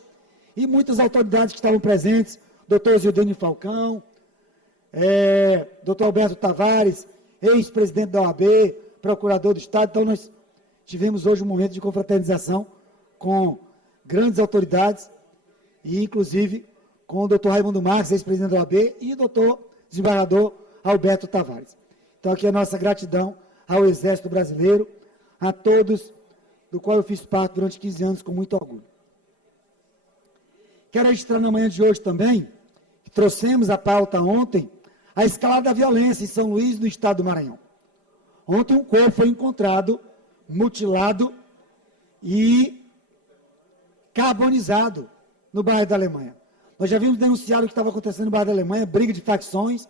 e muitas autoridades que estavam presentes, doutor Zildene Falcão, Dr. Alberto Tavares, ex-presidente da OAB, procurador do Estado. Então, nós tivemos hoje um momento de confraternização com grandes autoridades, e inclusive com o Dr. Raimundo Marques, ex-presidente da OAB, e o Dr. desembargador Alberto Tavares. Então, aqui a nossa gratidão ao Exército Brasileiro, a todos, do qual eu fiz parte durante 15 anos com muito orgulho. Quero registrar na manhã de hoje também, que trouxemos a pauta ontem, a escalada da violência em São Luís, no estado do Maranhão. Ontem um corpo foi encontrado, mutilado e carbonizado no bairro da Alemanha. Nós já vimos denunciado o que estava acontecendo no bairro da Alemanha, briga de facções,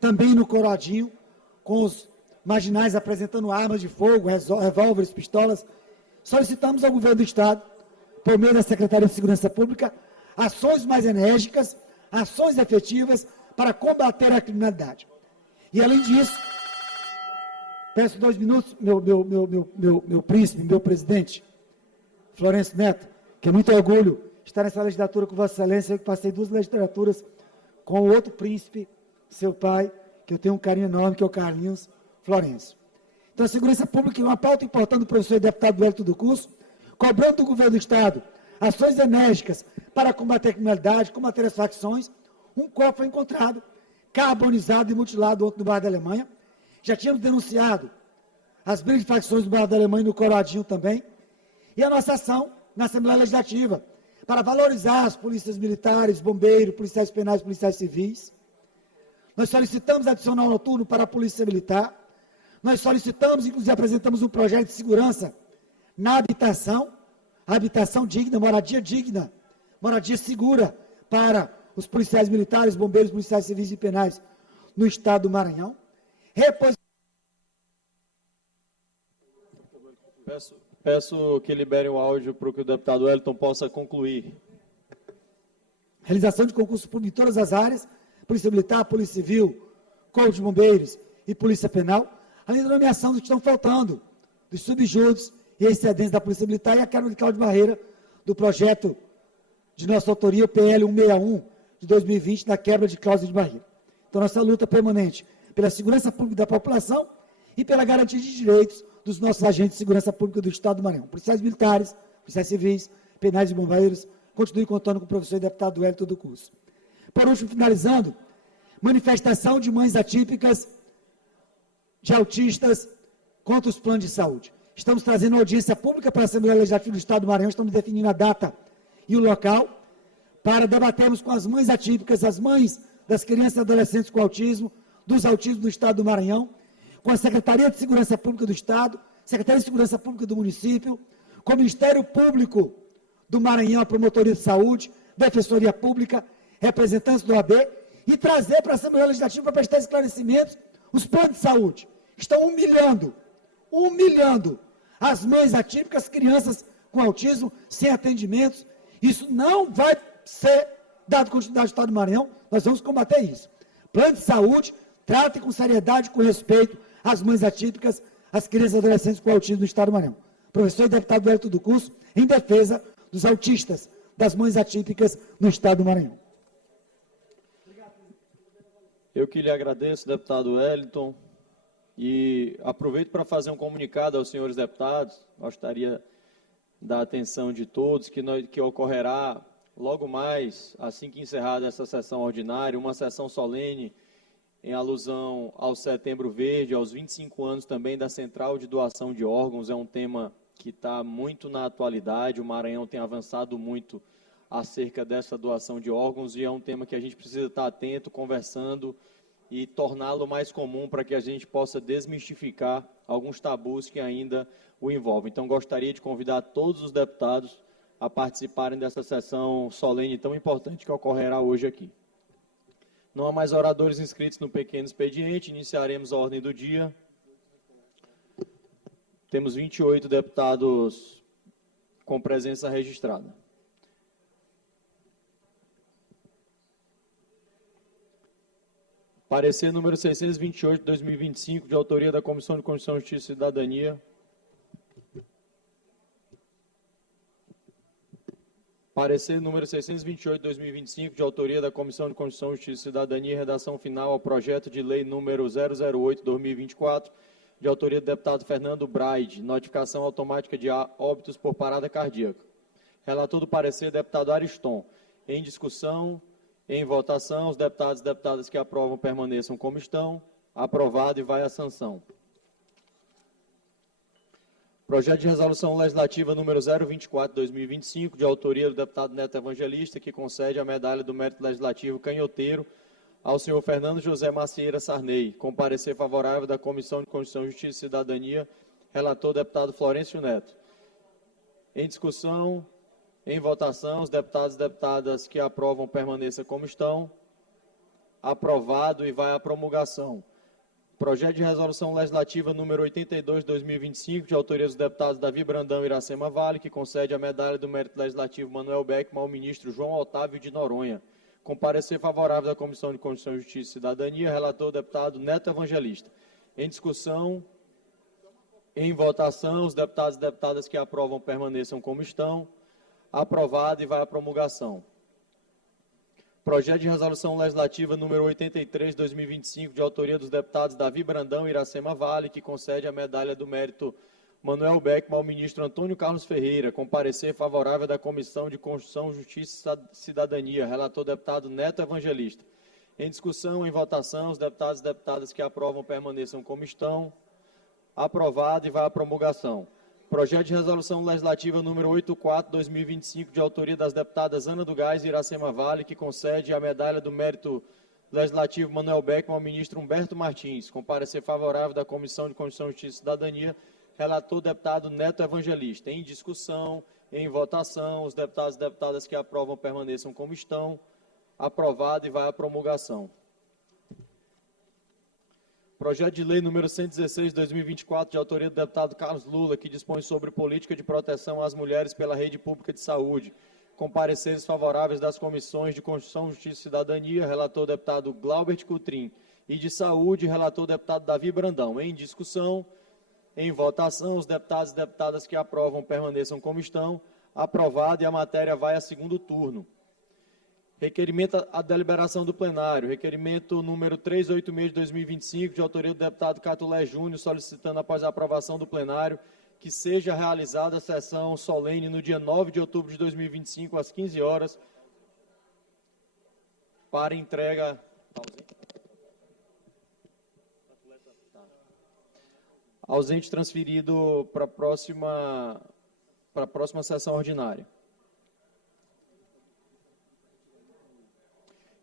também no Corodinho, com os marginais apresentando armas de fogo, revólveres, pistolas. Solicitamos ao governo do Estado, por meio da Secretaria de Segurança Pública, ações mais enérgicas, ações efetivas para combater a criminalidade. E, além disso, peço 2 minutos, meu príncipe, meu presidente, Florencio Neto, que é muito orgulho estar nessa legislatura com Vossa Excelência. Eu passei 2 legislaturas com o outro príncipe, seu pai, que eu tenho um carinho enorme, que é o Carlinhos Florencio. Então, a segurança pública é uma pauta importante do professor e deputado Wellington do Curso, cobrando do governo do Estado ações enérgicas para combater a criminalidade, combater as facções. Um corpo foi encontrado, carbonizado e mutilado ontem no bairro da Alemanha. Já tínhamos denunciado as brigas de facções do bairro da Alemanha e no Corodinho também. E a nossa ação na Assembleia Legislativa para valorizar as polícias militares, bombeiros, policiais penais, policiais civis. Nós solicitamos adicional noturno para a Polícia Militar. Nós solicitamos, inclusive apresentamos um projeto de segurança na habitação digna, moradia segura para os policiais militares, bombeiros, policiais civis e penais no estado do Maranhão. Peço que liberem o áudio para que o deputado Wellington possa concluir. Realização de concurso público em todas as áreas, Polícia Militar, Polícia Civil, Corpo de Bombeiros e Polícia Penal, além da nomeação dos que estão faltando, dos subjúdios e excedentes da Polícia Militar, e a quebra de Cláudio Barreira do projeto de nossa autoria, o PL 161 de 2020, da quebra de Cláudio de Barreira. Então, nossa luta permanente pela segurança pública da população e pela garantia de direitos dos nossos agentes de segurança pública do Estado do Maranhão. Policiais militares, policiais civis, penais e bombeiros, continue contando com o professor e deputado Wellington do Curso. Por último, finalizando, manifestação de mães atípicas, de autistas, contra os planos de saúde. Estamos trazendo uma audiência pública para a Assembleia Legislativa do Estado do Maranhão, estamos definindo a data e o local, para debatermos com as mães atípicas, as mães das crianças e adolescentes com autismo, dos autismos do Estado do Maranhão, com a Secretaria de Segurança Pública do Estado, Secretaria de Segurança Pública do município, com o Ministério Público do Maranhão, a Promotoria de Saúde, Defensoria Pública, representantes do OAB, e trazer para a Assembleia Legislativa para prestar esclarecimentos os planos de saúde. Estão humilhando as mães atípicas, crianças com autismo, sem atendimentos. Isso não vai ser dado continuidade ao Estado do Maranhão, nós vamos combater isso. Plano de saúde, trate com seriedade, com respeito às mães atípicas, às crianças e adolescentes com autismo no Estado do Maranhão. Professor e deputado Wellington do Curso, em defesa dos autistas, das mães atípicas no Estado do Maranhão. Eu que lhe agradeço, deputado Wellington, e aproveito para fazer um comunicado aos senhores deputados. Gostaria da atenção de todos, que ocorrerá logo mais, assim que encerrada essa sessão ordinária, uma sessão solene em alusão ao Setembro Verde, aos 25 anos também da Central de Doação de Órgãos. É um tema que está muito na atualidade, o Maranhão tem avançado muito acerca dessa doação de órgãos, e é um tema que a gente precisa estar atento, conversando e torná-lo mais comum para que a gente possa desmistificar alguns tabus que ainda o envolvem. Então, gostaria de convidar todos os deputados a participarem dessa sessão solene tão importante que ocorrerá hoje aqui. Não há mais oradores inscritos no pequeno expediente, iniciaremos a ordem do dia. Temos 28 deputados com presença registrada. Parecer número 628 de 2025, de autoria da Comissão de Constituição, Justiça e Cidadania. Parecer número 628 de 2025, de autoria da Comissão de Constituição, Justiça e Cidadania, redação final ao projeto de lei número 008 de 2024, de autoria do deputado Fernando Braide, notificação automática de óbitos por parada cardíaca. Relator do parecer, deputado Ariston. Em discussão, em votação, os deputados e deputadas que aprovam permaneçam como estão. Aprovado e vai à sanção. Projeto de resolução legislativa número 024 de 2025, de autoria do deputado Neto Evangelista, que concede a medalha do mérito legislativo canhoteiro ao senhor Fernando José Macieira Sarney, com parecer favorável da Comissão de Constituição, Justiça e Cidadania, relator deputado Florencio Neto. Em discussão, em votação, os deputados e deputadas que aprovam permaneçam como estão. Aprovado e vai à promulgação. Projeto de resolução legislativa número 82 de 2025, de autoria dos deputados Davi Brandão e Iracema Vale, que concede a medalha do mérito legislativo Manuel Beckmann ao ministro João Otávio de Noronha. Com parecer favorável da Comissão de Constituição, Justiça e Cidadania, relator o deputado Neto Evangelista. Em discussão, em votação, os deputados e deputadas que aprovam permaneçam como estão. Aprovado e vai à promulgação. Projeto de resolução legislativa número 83 de 2025, de autoria dos deputados Davi Brandão e Iracema Vale, que concede a medalha do mérito Manuel Beckmann ao ministro Antônio Carlos Ferreira, com parecer favorável da Comissão de Constituição, Justiça e Cidadania, relator deputado Neto Evangelista. Em discussão, em votação, os deputados e deputadas que aprovam permaneçam como estão. Aprovado e vai à promulgação. Projeto de resolução legislativa número 84 de 2025, de autoria das deputadas Ana do Gás e Iracema Vale, que concede a medalha do mérito legislativo Manuel Beckmann ao ministro Humberto Martins, com parecer favorável da Comissão de Constituição, Justiça e Cidadania, relator deputado Neto Evangelista. Em discussão, em votação, os deputados e deputadas que aprovam permaneçam como estão. Aprovado e vai à promulgação. Projeto de lei número 116 de 2024, de autoria do deputado Carlos Lula, que dispõe sobre política de proteção às mulheres pela rede pública de saúde, com pareceres favoráveis das comissões de Constituição, Justiça e Cidadania, relator deputado Glaubert Coutrin, e de Saúde, relator deputado Davi Brandão. Em discussão, em votação, os deputados e deputadas que aprovam permaneçam como estão. Aprovado e a matéria vai a segundo turno. Requerimento à deliberação do plenário. Requerimento número 386 de 2025, de autoria do deputado Catulé Júnior, solicitando, após a aprovação do plenário, que seja realizada a sessão solene no dia 9 de outubro de 2025, às 15 horas, para entrega... Ausente transferido para a próxima sessão ordinária.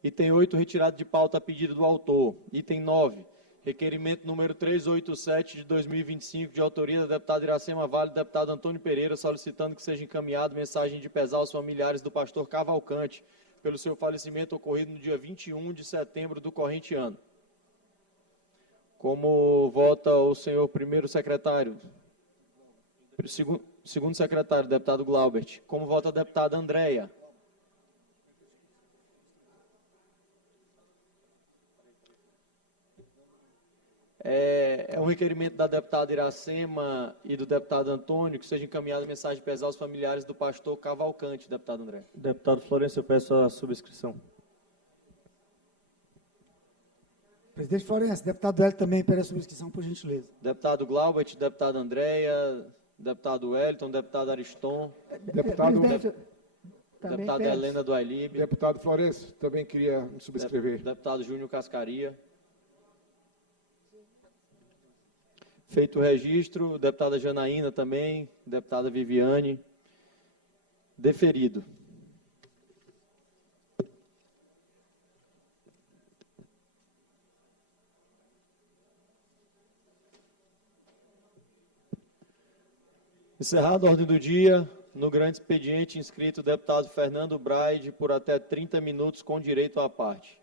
Item 8, retirado de pauta a pedido do autor. Item 9, requerimento número 387 de 2025, de autoria da deputada Iracema Vale e do deputado Antônio Pereira, solicitando que seja encaminhada mensagem de pesar aos familiares do pastor Cavalcante, pelo seu falecimento ocorrido no dia 21 de setembro do corrente ano. Como vota o senhor primeiro secretário? Segundo secretário, deputado Glaubert. Como vota a deputada Andréia? É um requerimento da deputada Iracema e do deputado Antônio que seja encaminhada mensagem de pesar aos familiares do pastor Cavalcante, deputado André. Deputado Florencio, eu peço a subscrição. Presidente Florencio, deputado Hélio também pede a subscrição, por gentileza. Deputado Glaubert, deputada Andréia, deputado Wellington, deputado Ariston, deputada Helena do Ailib. Deputado Florencio, também queria me subscrever. Deputado Júnior Cascaria. Feito o registro, deputada Janaína também, deputada Viviane. Deferido. Encerrada a ordem do dia, no grande expediente inscrito o deputado Fernando Braide por até 30 minutos com direito à parte.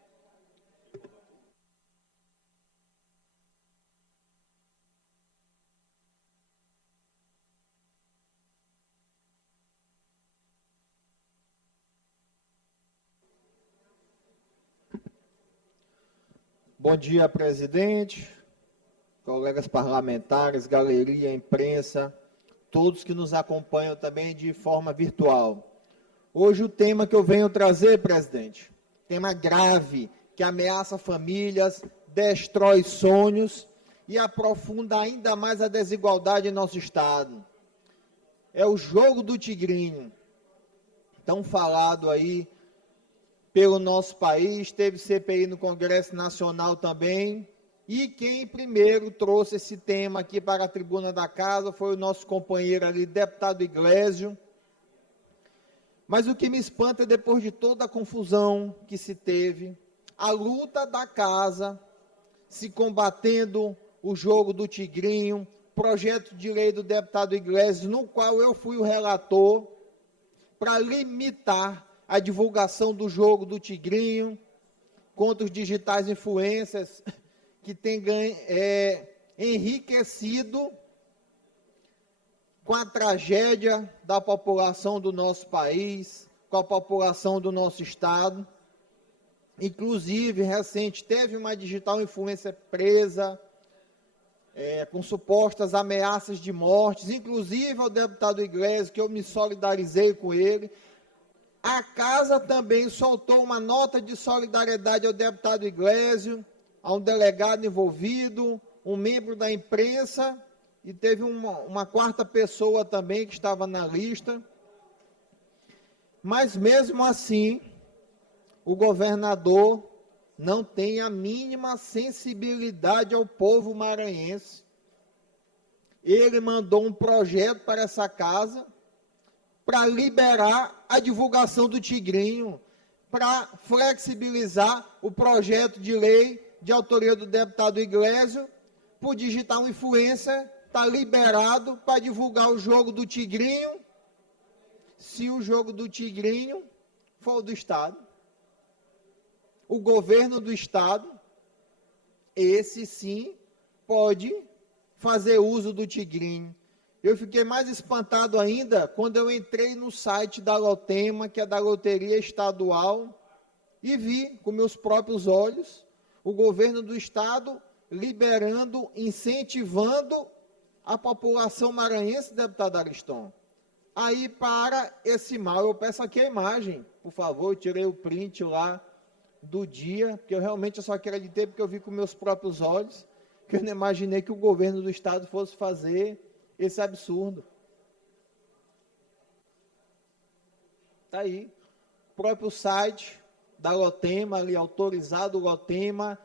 Bom dia, presidente, colegas parlamentares, galeria, imprensa, todos que nos acompanham também de forma virtual. Hoje o tema que eu venho trazer, presidente, tema grave, que ameaça famílias, destrói sonhos e aprofunda ainda mais a desigualdade em nosso Estado. É o jogo do tigrinho, tão falado aí pelo nosso país, teve CPI no Congresso Nacional também, e quem primeiro trouxe esse tema aqui para a tribuna da casa foi o nosso companheiro ali, deputado Iglesio. Mas o que me espanta é, depois de toda a confusão que se teve, a luta da casa, se combatendo o jogo do tigrinho, projeto de lei do deputado Iglesias, no qual eu fui o relator, para limitar a divulgação do jogo do tigrinho contra os digitais influencers, que tem enriquecido com a tragédia da população do nosso país, com a população do nosso Estado. Inclusive, recente, teve uma digital influencer presa, com supostas ameaças de mortes, inclusive ao deputado Iglesias, que eu me solidarizei com ele. A casa também soltou uma nota de solidariedade ao deputado Iglesias, a um delegado envolvido, um membro da imprensa, e teve uma quarta pessoa também que estava na lista. Mas, mesmo assim, o governador não tem a mínima sensibilidade ao povo maranhense. Ele mandou um projeto para essa casa para liberar a divulgação do tigrinho, para flexibilizar o projeto de lei de autoria do deputado Iglesias, por digital influencer, está liberado para divulgar o jogo do tigrinho, se o jogo do tigrinho for o do Estado. O governo do Estado, esse sim, pode fazer uso do tigrinho. Eu fiquei mais espantado ainda quando eu entrei no site da Lotema, que é da Loteria Estadual, e vi com meus próprios olhos o governo do Estado liberando, incentivando a população maranhense, deputado Ariston, aí para esse mal. Eu peço aqui a imagem, por favor, eu tirei o print lá do dia, porque eu realmente só acreditei porque eu vi com meus próprios olhos, que eu não imaginei que o governo do Estado fosse fazer esse absurdo. Está aí, o próprio site da Lotema, ali autorizado, Lotema,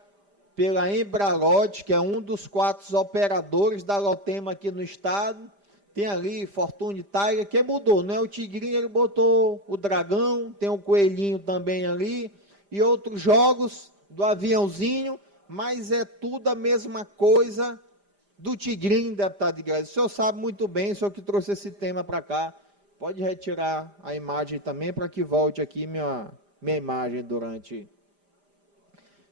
pela Embralote, que é um dos 4 operadores da Lotema aqui no estado. Tem ali Fortune Tiger, que mudou, não é o tigrinho, ele botou o dragão, tem o coelhinho também ali, e outros jogos do aviãozinho, mas é tudo a mesma coisa do tigrinho, deputado Iglesias. O senhor sabe muito bem, o senhor que trouxe esse tema para cá. Pode retirar a imagem também, para que volte aqui minha imagem durante...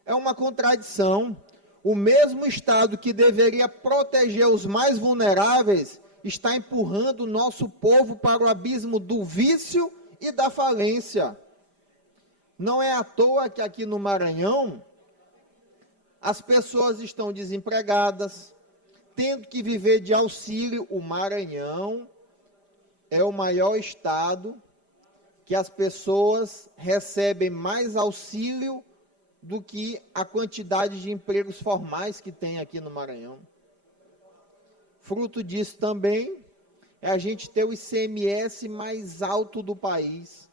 É uma contradição. O mesmo Estado que deveria proteger os mais vulneráveis está empurrando o nosso povo para o abismo do vício e da falência. Não é à toa que aqui no Maranhão as pessoas estão desempregadas, tendo que viver de auxílio. O Maranhão é o maior estado que as pessoas recebem mais auxílio do que a quantidade de empregos formais que tem aqui no Maranhão. Fruto disso também é a gente ter o ICMS mais alto do país.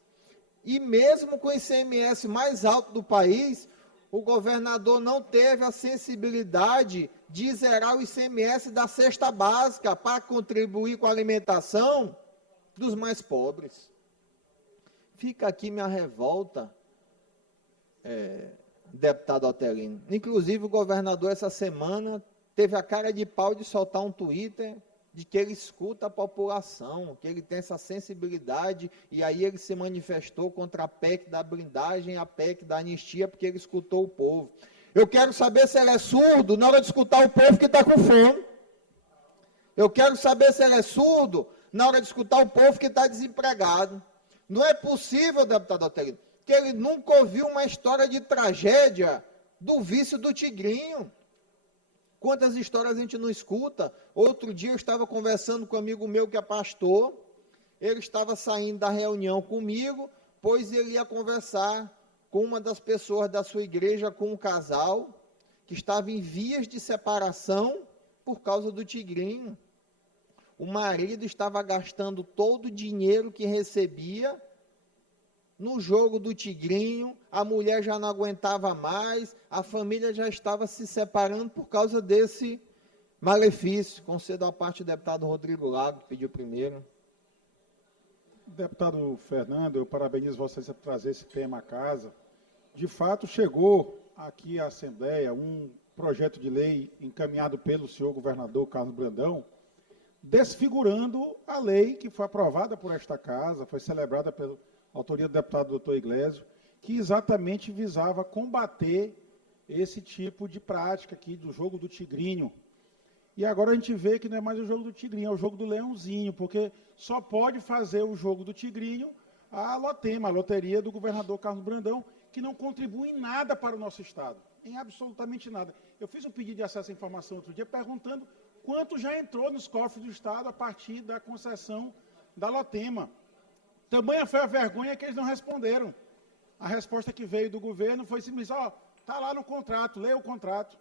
E mesmo com o ICMS mais alto do país, o governador não teve a sensibilidade de zerar o ICMS da cesta básica para contribuir com a alimentação dos mais pobres. Fica aqui minha revolta, deputado Otelino. Inclusive, o governador, essa semana, teve a cara de pau de soltar um Twitter de que ele escuta a população, que ele tem essa sensibilidade, e aí ele se manifestou contra a PEC da blindagem, a PEC da anistia, porque ele escutou o povo. Eu quero saber se ele é surdo na hora de escutar o povo que está com fome. Eu quero saber se ele é surdo na hora de escutar o povo que está desempregado. Não é possível, deputado Otelino, que ele nunca ouviu uma história de tragédia do vício do tigrinho. Quantas histórias a gente não escuta? Outro dia eu estava conversando com um amigo meu que é pastor, ele estava saindo da reunião comigo, pois ele ia conversar com uma das pessoas da sua igreja, com um casal que estava em vias de separação por causa do tigrinho. O marido estava gastando todo o dinheiro que recebia no jogo do tigrinho, a mulher já não aguentava mais, a família já estava se separando por causa desse malefício. Concedo a parte do deputado Rodrigo Lago, que pediu primeiro. Deputado Fernando, eu parabenizo Vossa Excelência por trazer esse tema à casa. De fato, chegou aqui à Assembleia um projeto de lei encaminhado pelo senhor governador Carlos Brandão, desfigurando a lei que foi aprovada por esta casa, foi celebrada pela autoria do deputado doutor Iglesio, que exatamente visava combater esse tipo de prática aqui do jogo do tigrinho. E agora a gente vê que não é mais o jogo do tigrinho, é o jogo do leãozinho, porque só pode fazer o jogo do tigrinho a Lotema, a loteria do governador Carlos Brandão, que não contribui em nada para o nosso Estado, em absolutamente nada. Eu fiz um pedido de acesso à informação outro dia, perguntando quanto já entrou nos cofres do Estado a partir da concessão da Lotema. Tamanha foi a vergonha que eles não responderam. A resposta que veio do governo foi simplesmente, está lá no contrato, leia o contrato.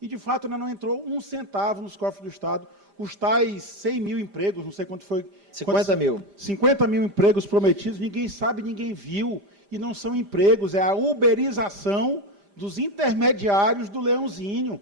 E, de fato, não entrou um centavo nos cofres do Estado. Os tais 100 mil empregos, não sei quanto foi... 50 mil. 50 mil empregos prometidos, ninguém sabe, ninguém viu. E não são empregos, é a uberização dos intermediários do leãozinho.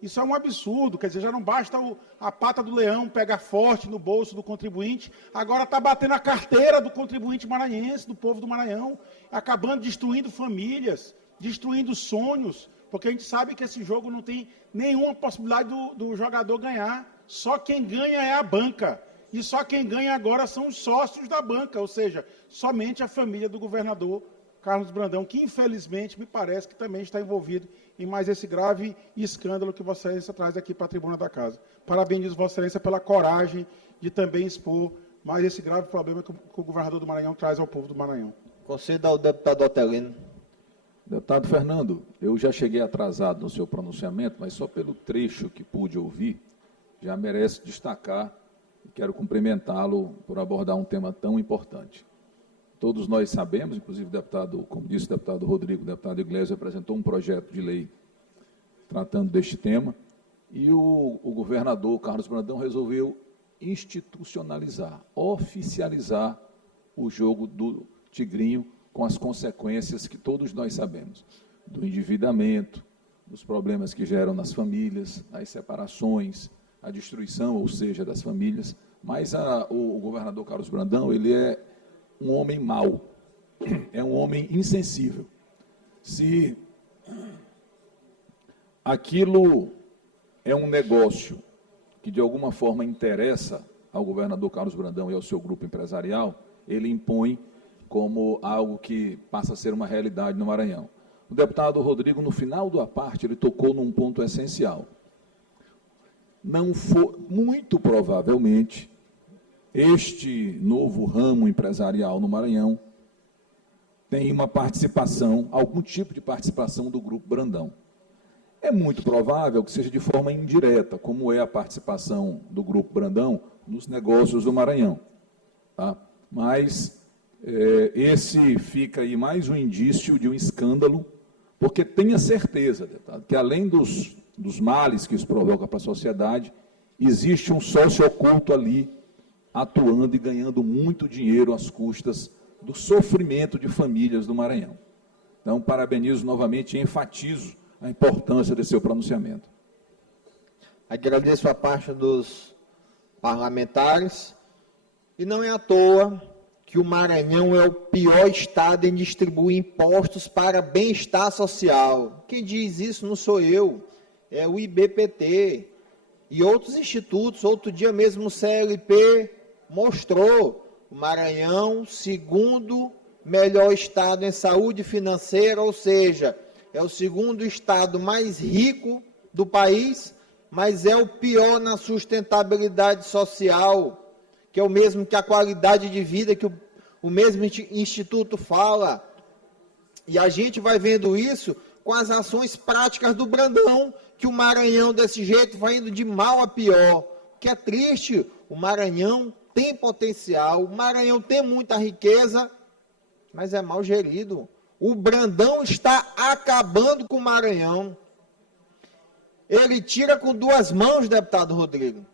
Isso é um absurdo, quer dizer, já não basta a pata do leão pegar forte no bolso do contribuinte, agora está batendo a carteira do contribuinte maranhense, do povo do Maranhão, acabando destruindo famílias, destruindo sonhos, porque a gente sabe que esse jogo não tem nenhuma possibilidade do jogador ganhar, só quem ganha é a banca, e só quem ganha agora são os sócios da banca, ou seja, somente a família do governador Carlos Brandão, que infelizmente me parece que também está envolvido em mais esse grave escândalo que Vossa Excelência traz aqui para a tribuna da casa. Parabenizo Vossa Excelência pela coragem de também expor mais esse grave problema que o governador do Maranhão traz ao povo do Maranhão. Concedo ao deputado Otelino. Deputado Fernando, eu já cheguei atrasado no seu pronunciamento, mas só pelo trecho que pude ouvir, já merece destacar e quero cumprimentá-lo por abordar um tema tão importante. Todos nós sabemos, inclusive o deputado, como disse o deputado Rodrigo, o deputado Iglesias apresentou um projeto de lei tratando deste tema, e o governador Carlos Brandão resolveu institucionalizar, oficializar o jogo do tigrinho, com as consequências que todos nós sabemos, do endividamento, dos problemas que geram nas famílias, as separações, a destruição, ou seja, das famílias, mas o governador Carlos Brandão, ele é um homem mau, é um homem insensível. Se aquilo é um negócio que de alguma forma interessa ao governador Carlos Brandão e ao seu grupo empresarial, ele impõe como algo que passa a ser uma realidade no Maranhão. O deputado Rodrigo, no final do aparte, ele tocou num ponto essencial. Não for, muito provavelmente, este novo ramo empresarial no Maranhão tem uma participação, algum tipo de participação do Grupo Brandão. É muito provável que seja de forma indireta, como é a participação do Grupo Brandão nos negócios do Maranhão. Tá? Mas esse fica aí mais um indício de um escândalo, porque tenha certeza, deputado, que além dos males que isso provoca para a sociedade, existe um sócio oculto ali, atuando e ganhando muito dinheiro às custas do sofrimento de famílias do Maranhão. Então, parabenizo novamente e enfatizo a importância desse seu pronunciamento. Agradeço a parte dos parlamentares, e não é à toa que o Maranhão é o pior estado em distribuir impostos para bem-estar social. Quem diz isso não sou eu, é o IBPT e outros institutos. Outro dia mesmo o CLP mostrou o Maranhão segundo melhor estado em saúde financeira, ou seja, é o segundo estado mais rico do país, mas é o pior na sustentabilidade social, que é o mesmo que a qualidade de vida que o mesmo instituto fala. E a gente vai vendo isso com as ações práticas do Brandão, que o Maranhão desse jeito vai indo de mal a pior, que é triste. O Maranhão tem potencial, o Maranhão tem muita riqueza, mas é mal gerido. O Brandão está acabando com o Maranhão. Ele tira com 2 mãos, deputado Rodrigo,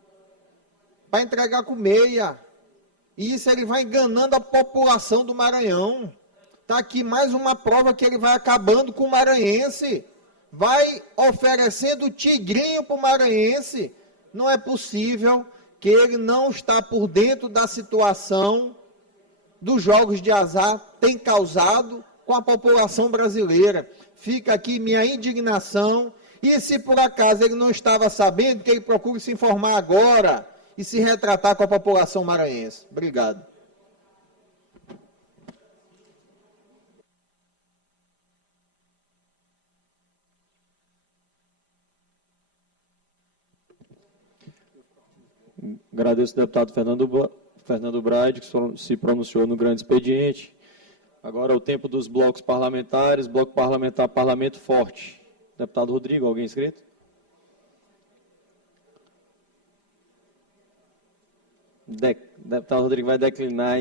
para entregar com meia. E isso ele vai enganando a população do Maranhão. Está aqui mais uma prova que ele vai acabando com o maranhense. Vai oferecendo tigrinho para o maranhense. Não é possível que ele não está por dentro da situação dos jogos de azar tem causado com a população brasileira. Fica aqui minha indignação. E se por acaso ele não estava sabendo, que ele procure se informar agora e se retratar com a população maranhense. Obrigado. Agradeço ao deputado Fernando Braide, que se pronunciou no grande expediente. Agora é o tempo dos blocos parlamentares. Bloco parlamentar Parlamento Forte. Deputado Rodrigo, alguém inscrito? Deputado Rodrigo vai declinar.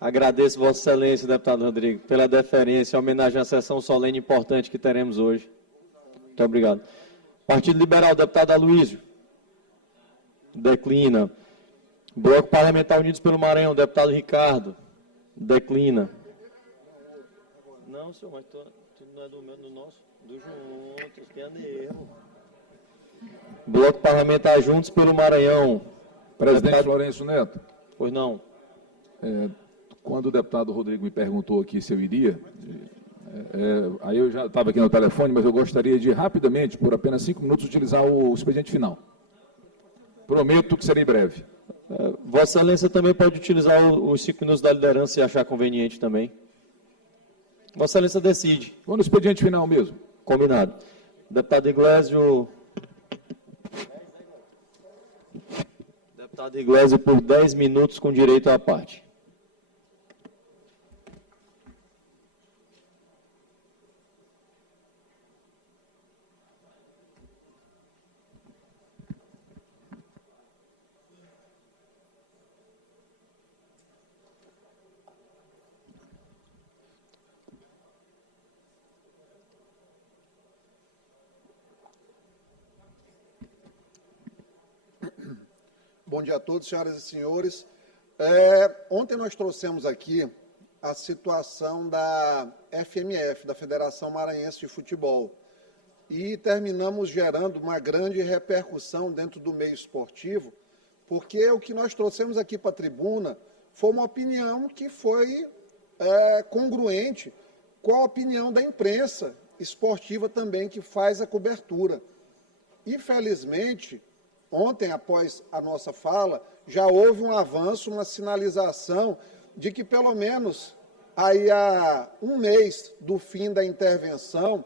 Agradeço Vossa Excelência, deputado Rodrigo, pela deferência e homenagem à sessão solene importante que teremos hoje. Muito obrigado. Partido Liberal, deputado Aloysio. Declina. Bloco Parlamentar Unidos pelo Maranhão, deputado Ricardo. Declina. Não, senhor, mas tu não é do nosso? Do Juntos, que é erro. Bloco Parlamentar Juntos pelo Maranhão. Presidente deputado Florencio Neto. Pois não. Quando o deputado Rodrigo me perguntou aqui se eu iria, aí eu já estava aqui no telefone, mas eu gostaria de rapidamente, por apenas 5 minutos, utilizar o expediente final. Prometo que serei breve. Vossa Excelência também pode utilizar os 5 minutos da liderança se achar conveniente também. Vossa Excelência decide. Vou no expediente final mesmo. Combinado. Deputado Iglesio. Deputado Iglesio por 10 minutos com direito à parte. Bom dia a todos, senhoras e senhores. Ontem nós trouxemos aqui a situação da FMF, da Federação Maranhense de Futebol, e terminamos gerando uma grande repercussão dentro do meio esportivo, porque o que nós trouxemos aqui para a tribuna foi uma opinião que foi congruente com a opinião da imprensa esportiva também, que faz a cobertura. Infelizmente, ontem, após a nossa fala, já houve um avanço, uma sinalização de que, pelo menos, aí há 1 mês do fim da intervenção,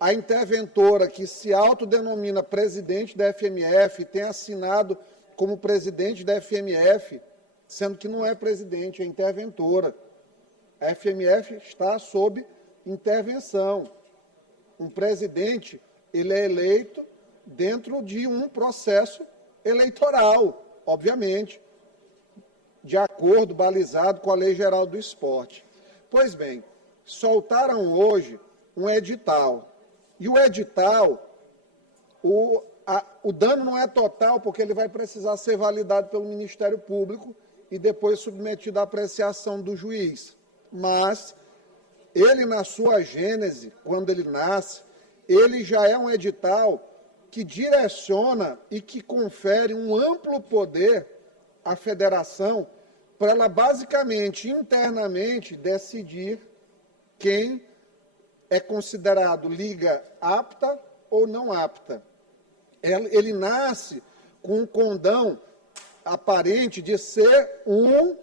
a interventora que se autodenomina presidente da FMF tem assinado como presidente da FMF, sendo que não é presidente, é interventora. A FMF está sob intervenção. Um presidente, ele é eleito dentro de um processo eleitoral, obviamente, de acordo, balizado com a Lei Geral do Esporte. Pois bem, soltaram hoje um edital. E o edital, o dano não é total, porque ele vai precisar ser validado pelo Ministério Público e depois submetido à apreciação do juiz. Mas ele, na sua gênese, quando ele nasce, ele já é um edital que direciona e que confere um amplo poder à federação para ela, basicamente, internamente, decidir quem é considerado liga apta ou não apta. Ele nasce com um condão aparente de ser um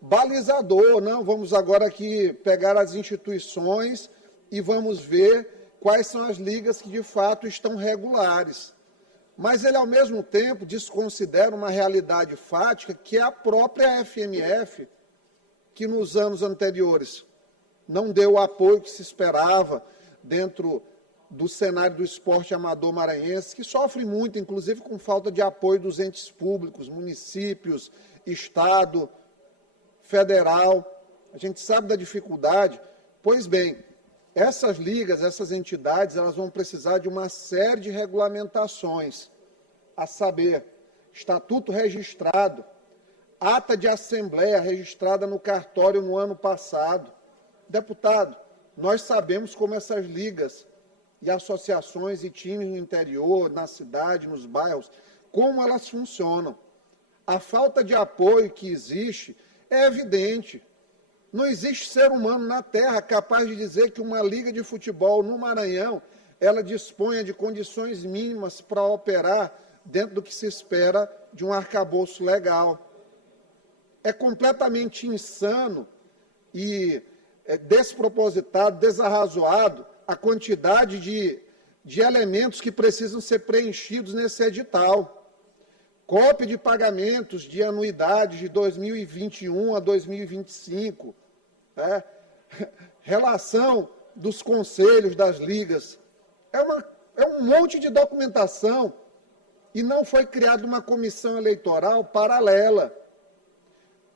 balizador. Não, vamos agora aqui pegar as instituições e vamos ver quais são as ligas que, de fato, estão regulares. Mas ele, ao mesmo tempo, desconsidera uma realidade fática, que é a própria FMF, que nos anos anteriores não deu o apoio que se esperava dentro do cenário do esporte amador maranhense, que sofre muito, inclusive, com falta de apoio dos entes públicos, municípios, Estado, federal. a gente sabe da dificuldade. Pois bem, essas ligas, essas entidades, elas vão precisar de uma série de regulamentações, a saber, estatuto registrado, ata de assembleia registrada no cartório no ano passado. Deputado, nós sabemos como essas ligas e associações e times no interior, na cidade, nos bairros, como elas funcionam. A falta de apoio que existe é evidente. Não existe ser humano na Terra capaz de dizer que uma liga de futebol no Maranhão, ela disponha de condições mínimas para operar dentro do que se espera de um arcabouço legal. É completamente insano e despropositado, desarrazoado a quantidade de elementos que precisam ser preenchidos nesse edital. Cópia de pagamentos de anuidades de 2021 a 2025, relação dos conselhos das ligas. É um monte de documentação e não foi criada uma comissão eleitoral paralela.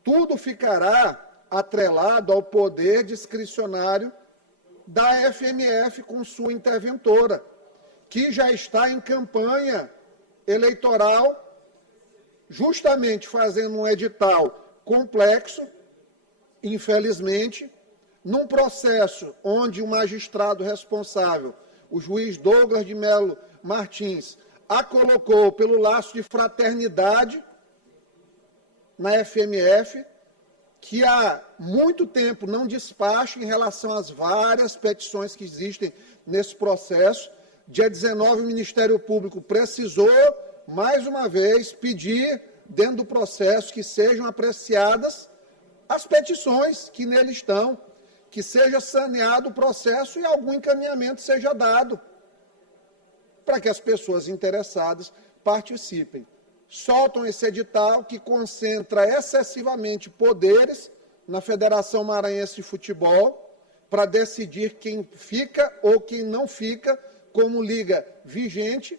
Tudo ficará atrelado ao poder discricionário da FMF com sua interventora, que já está em campanha eleitoral, justamente fazendo um edital complexo, infelizmente, num processo onde o magistrado responsável, o juiz Douglas de Melo Martins, a colocou pelo laço de fraternidade na FMF, que há muito tempo não despacha em relação às várias petições que existem nesse processo. Dia 19, o Ministério Público precisou, mais uma vez, pedir, dentro do processo, que sejam apreciadas as petições que nele estão, que seja saneado o processo e algum encaminhamento seja dado para que as pessoas interessadas participem. Soltam esse edital que concentra excessivamente poderes na Federação Maranhense de Futebol para decidir quem fica ou quem não fica como liga vigente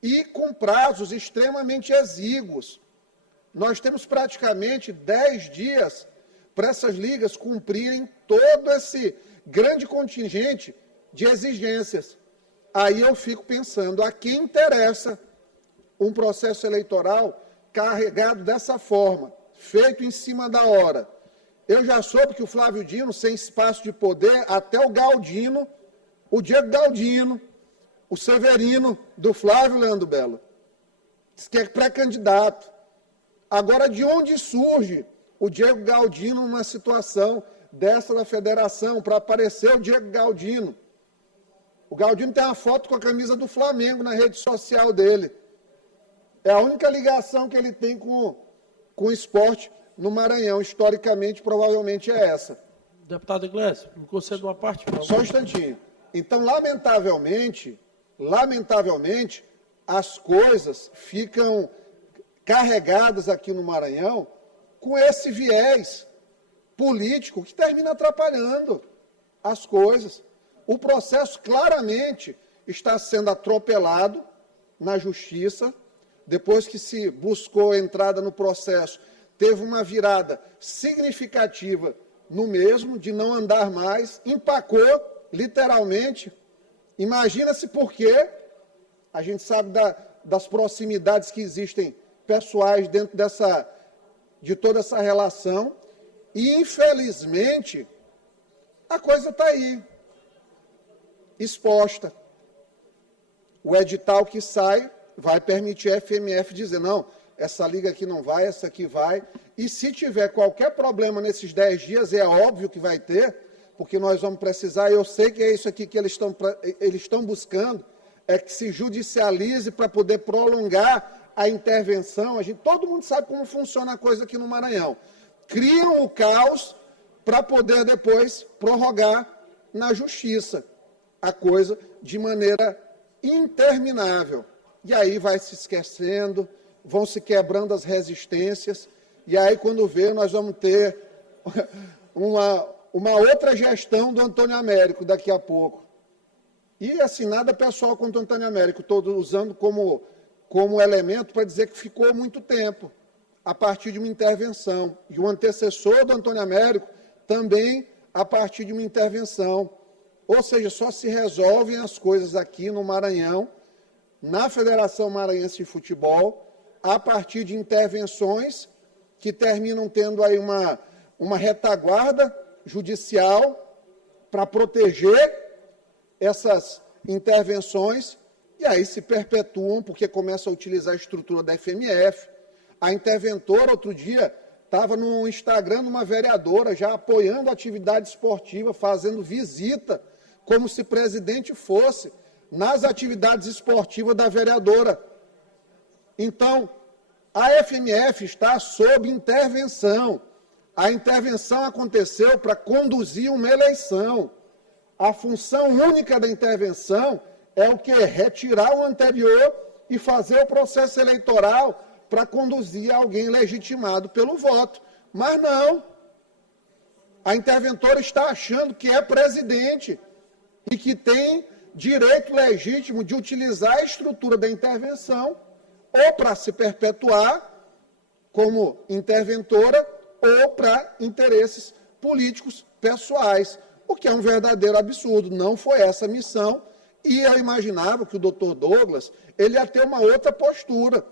e com prazos extremamente exíguos. Nós temos praticamente 10 dias para essas ligas cumprirem todo esse grande contingente de exigências. Aí eu fico pensando, a quem interessa um processo eleitoral carregado dessa forma, feito em cima da hora? Eu já soube que o Flávio Dino, sem espaço de poder, até o Galdino, o Diego Galdino, o Severino do Flávio, Leandro Belo, diz que é pré-candidato. Agora, de onde surge o Diego Galdino numa situação dessa da federação, para aparecer o Diego Galdino? O Galdino tem uma foto com a camisa do Flamengo na rede social dele. É a única ligação que ele tem com o esporte no Maranhão. Historicamente, provavelmente é essa. Deputado Iglesias, me conceda uma parte. Só um instantinho. Então, lamentavelmente, as coisas ficam carregadas aqui no Maranhão com esse viés político que termina atrapalhando as coisas. O processo claramente está sendo atropelado na justiça. Depois que se buscou a entrada no processo, teve uma virada significativa no mesmo, de não andar mais, empacou, literalmente. Imagina-se por quê. A gente sabe das proximidades que existem pessoais dentro de toda essa relação. E, infelizmente, a coisa está aí, exposta. O edital que sai vai permitir a FMF dizer, não, essa liga aqui não vai, essa aqui vai. E se tiver qualquer problema nesses 10 dias, é óbvio que vai ter, porque nós vamos precisar, eu sei que é isso aqui que eles estão buscando, é que se judicialize para poder prolongar a intervenção. Todo mundo sabe como funciona a coisa aqui no Maranhão. Criam o caos para poder depois prorrogar na justiça a coisa de maneira interminável. E aí vai se esquecendo, vão se quebrando as resistências, e aí quando vê, nós vamos ter uma outra gestão do Antônio Américo daqui a pouco. E assim, nada pessoal contra o Antônio Américo, estou usando como elemento para dizer que ficou muito tempo, a partir de uma intervenção. E o antecessor do Antônio Américo também a partir de uma intervenção. Ou seja, só se resolvem as coisas aqui no Maranhão, na Federação Maranhense de Futebol, a partir de intervenções que terminam tendo aí uma retaguarda judicial para proteger essas intervenções, e aí se perpetuam, porque começa a utilizar a estrutura da FMF. A interventora, outro dia, estava no Instagram de uma vereadora, já apoiando a atividade esportiva, fazendo visita, como se presidente fosse, nas atividades esportivas da vereadora. Então, a FMF está sob intervenção. A intervenção aconteceu para conduzir uma eleição. A função única da intervenção é o quê? Retirar o anterior e fazer o processo eleitoral para conduzir alguém legitimado pelo voto. Mas não. A interventora está achando que é presidente e que tem direito legítimo de utilizar a estrutura da intervenção ou para se perpetuar como interventora ou para interesses políticos pessoais, o que é um verdadeiro absurdo. Não foi essa a missão, e eu imaginava que o doutor Douglas ele ia ter uma outra postura,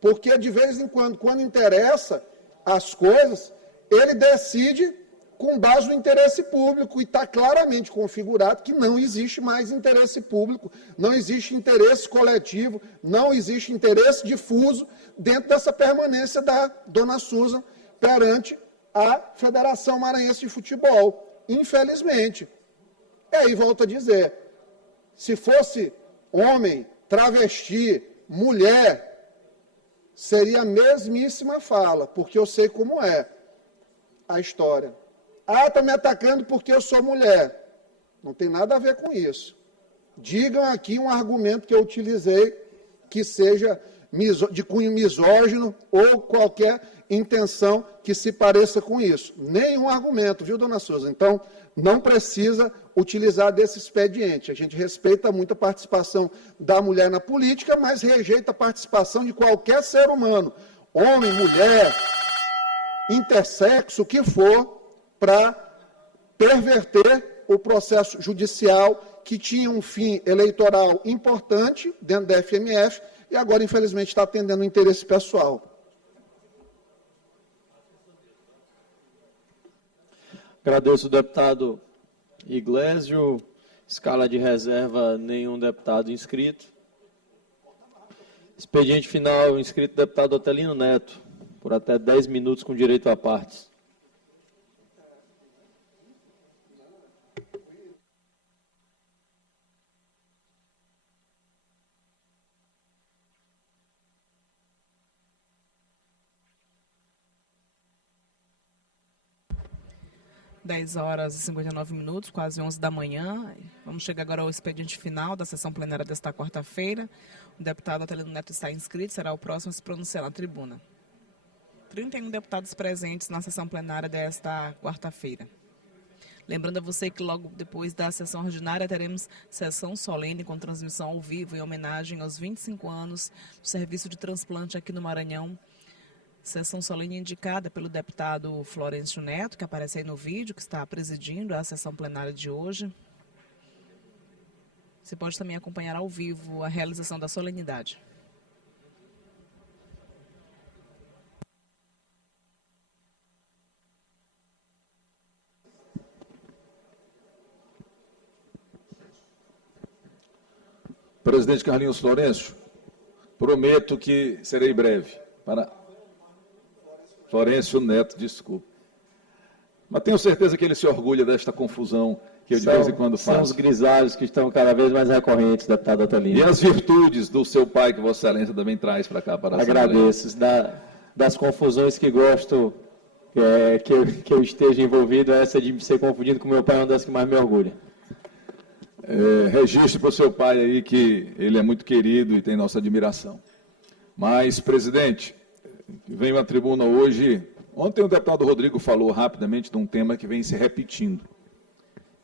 porque de vez em quando interessa as coisas, ele decide com base no interesse público, e está claramente configurado que não existe mais interesse público, não existe interesse coletivo, não existe interesse difuso dentro dessa permanência da dona Susan perante a Federação Maranhense de Futebol, infelizmente. E aí, volto a dizer, se fosse homem, travesti, mulher, seria a mesmíssima fala, porque eu sei como é a história. Ah, está me atacando porque eu sou mulher. Não tem nada a ver com isso. Digam aqui um argumento que eu utilizei que seja de cunho misógino ou qualquer intenção que se pareça com isso. Nenhum argumento, viu, dona Susan? Então, não precisa utilizar desse expediente. A gente respeita muito a participação da mulher na política, mas rejeita a participação de qualquer ser humano, homem, mulher, intersexo, o que for, para perverter o processo judicial que tinha um fim eleitoral importante dentro da FMF e agora, infelizmente, está atendendo o interesse pessoal. Agradeço o deputado Iglesio. Escala de reserva, nenhum deputado inscrito. Expediente final, inscrito deputado Otelino Neto, por até 10 minutos com direito a partes. Dez horas e 59 minutos, quase 11 da manhã. Vamos chegar agora ao expediente final da sessão plenária desta quarta-feira. O deputado Otelino Neto está inscrito, será o próximo a se pronunciar na tribuna. 31 deputados presentes na sessão plenária desta quarta-feira. Lembrando a você que logo depois da sessão ordinária teremos sessão solene com transmissão ao vivo em homenagem aos 25 anos do serviço de transplante aqui no Maranhão. Sessão solene indicada pelo deputado Florencio Neto, que aparece aí no vídeo, que está presidindo a sessão plenária de hoje. Você pode também acompanhar ao vivo a realização da solenidade. Presidente Carlinhos Florencio, prometo que serei breve. Florencio Neto, desculpe. Mas tenho certeza que ele se orgulha desta confusão que eu de vez em quando faço. São os grisalhos que estão cada vez mais recorrentes, deputado Otelino. E as virtudes do seu pai, que Vossa Excelência também traz para cá, para a Assembleia. Agradeço. Das confusões que gosto que eu esteja envolvido, essa de ser confundido com meu pai é uma das que mais me orgulha. Registre para o seu pai aí que ele é muito querido e tem nossa admiração. Mas, presidente, venho à tribuna hoje. Ontem o deputado Rodrigo falou rapidamente de um tema que vem se repetindo,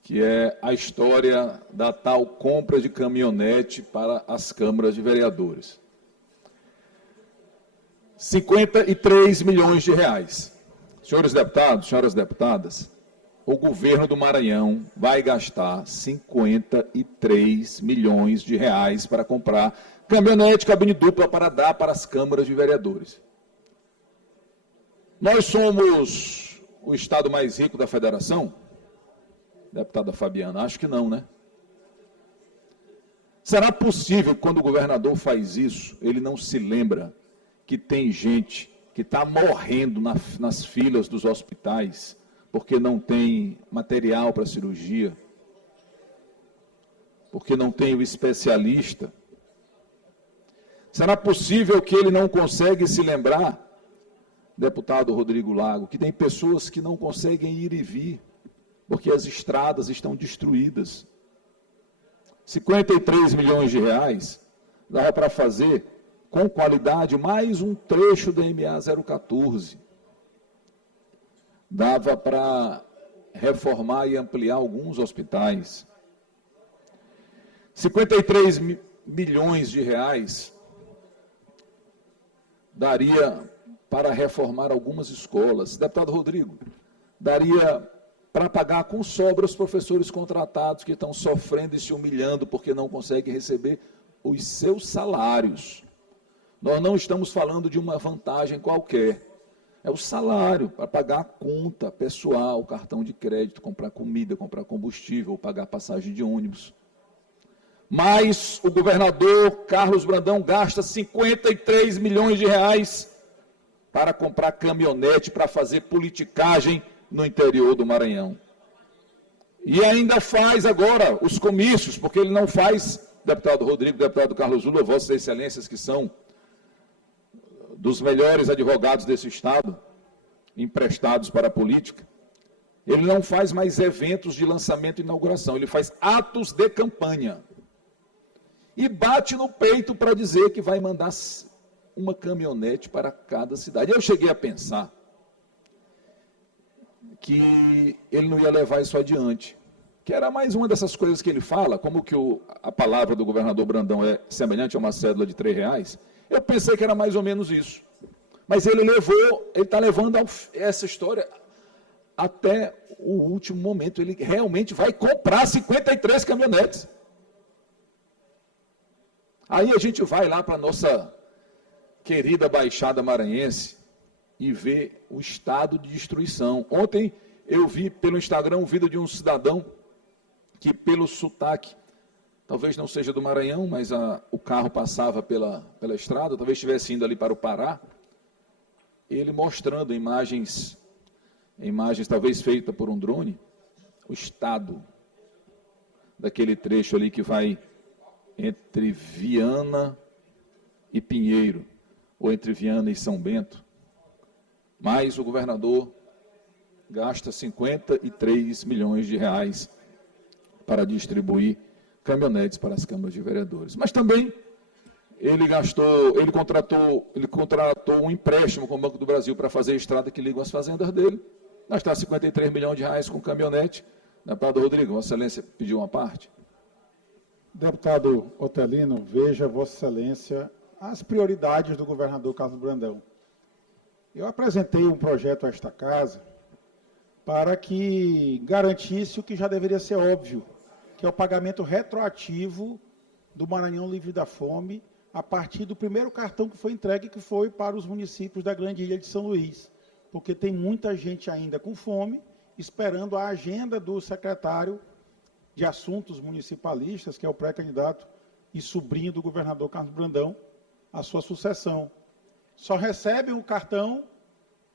que é a história da tal compra de caminhonete para as câmaras de vereadores. 53 milhões de reais. Senhores deputados, senhoras deputadas, o governo do Maranhão vai gastar 53 milhões de reais para comprar caminhonete cabine dupla para dar para as câmaras de vereadores. Nós somos o estado mais rico da federação? Deputada Fabiana, acho que não, né? Será possível que quando o governador faz isso, ele não se lembra que tem gente que está morrendo nas filas dos hospitais porque não tem material para cirurgia, porque não tem o especialista? Será possível que ele não consegue se lembrar, deputado Rodrigo Lago, que tem pessoas que não conseguem ir e vir, porque as estradas estão destruídas? 53 milhões de reais dava para fazer, com qualidade, mais um trecho da MA 014. Dava para reformar e ampliar alguns hospitais. 53 milhões de reais daria para reformar algumas escolas. Deputado Rodrigo, daria para pagar com sobra os professores contratados que estão sofrendo e se humilhando porque não conseguem receber os seus salários. Nós não estamos falando de uma vantagem qualquer. É o salário para pagar a conta pessoal, cartão de crédito, comprar comida, comprar combustível, pagar passagem de ônibus. Mas o governador Carlos Brandão gasta 53 milhões de reais para comprar caminhonete, para fazer politicagem no interior do Maranhão. E ainda faz agora os comícios, porque ele não faz, deputado Rodrigo, deputado Carlos Lula, vossas excelências que são dos melhores advogados desse estado, emprestados para a política, ele não faz mais eventos de lançamento e inauguração, ele faz atos de campanha. E bate no peito para dizer que vai mandar uma caminhonete para cada cidade. Eu cheguei a pensar que ele não ia levar isso adiante, que era mais uma dessas coisas que ele fala, como que a palavra do governador Brandão é semelhante a uma cédula de R$3, eu pensei que era mais ou menos isso. Mas ele está levando essa história até o último momento. Ele realmente vai comprar 53 caminhonetes. Aí a gente vai lá para a nossa querida Baixada Maranhense e vê o estado de destruição. Ontem eu vi pelo Instagram um vídeo de um cidadão que, pelo sotaque, talvez não seja do Maranhão, mas o carro passava pela estrada, talvez estivesse indo ali para o Pará, ele mostrando imagens talvez feitas por um drone, o estado daquele trecho ali que vai entre Viana e Pinheiro, ou entre Viana e São Bento. Mas o governador gasta 53 milhões de reais para distribuir caminhonetes para as câmaras de vereadores. Mas também ele contratou um empréstimo com o Banco do Brasil para fazer a estrada que liga as fazendas dele. Gastar 53 milhões de reais com caminhonete. Deputado Rodrigo, Vossa Excelência pediu uma parte. Deputado Otelino, veja, Vossa Excelência, as prioridades do governador Carlos Brandão. Eu apresentei um projeto a esta casa para que garantisse o que já deveria ser óbvio, que é o pagamento retroativo do Maranhão Livre da Fome, a partir do primeiro cartão que foi entregue, que foi para os municípios da Grande Ilha de São Luís, porque tem muita gente ainda com fome, esperando a agenda do secretário de Assuntos Municipalistas, que é o pré-candidato e sobrinho do governador Carlos Brandão, a sua sucessão. Só recebem o cartão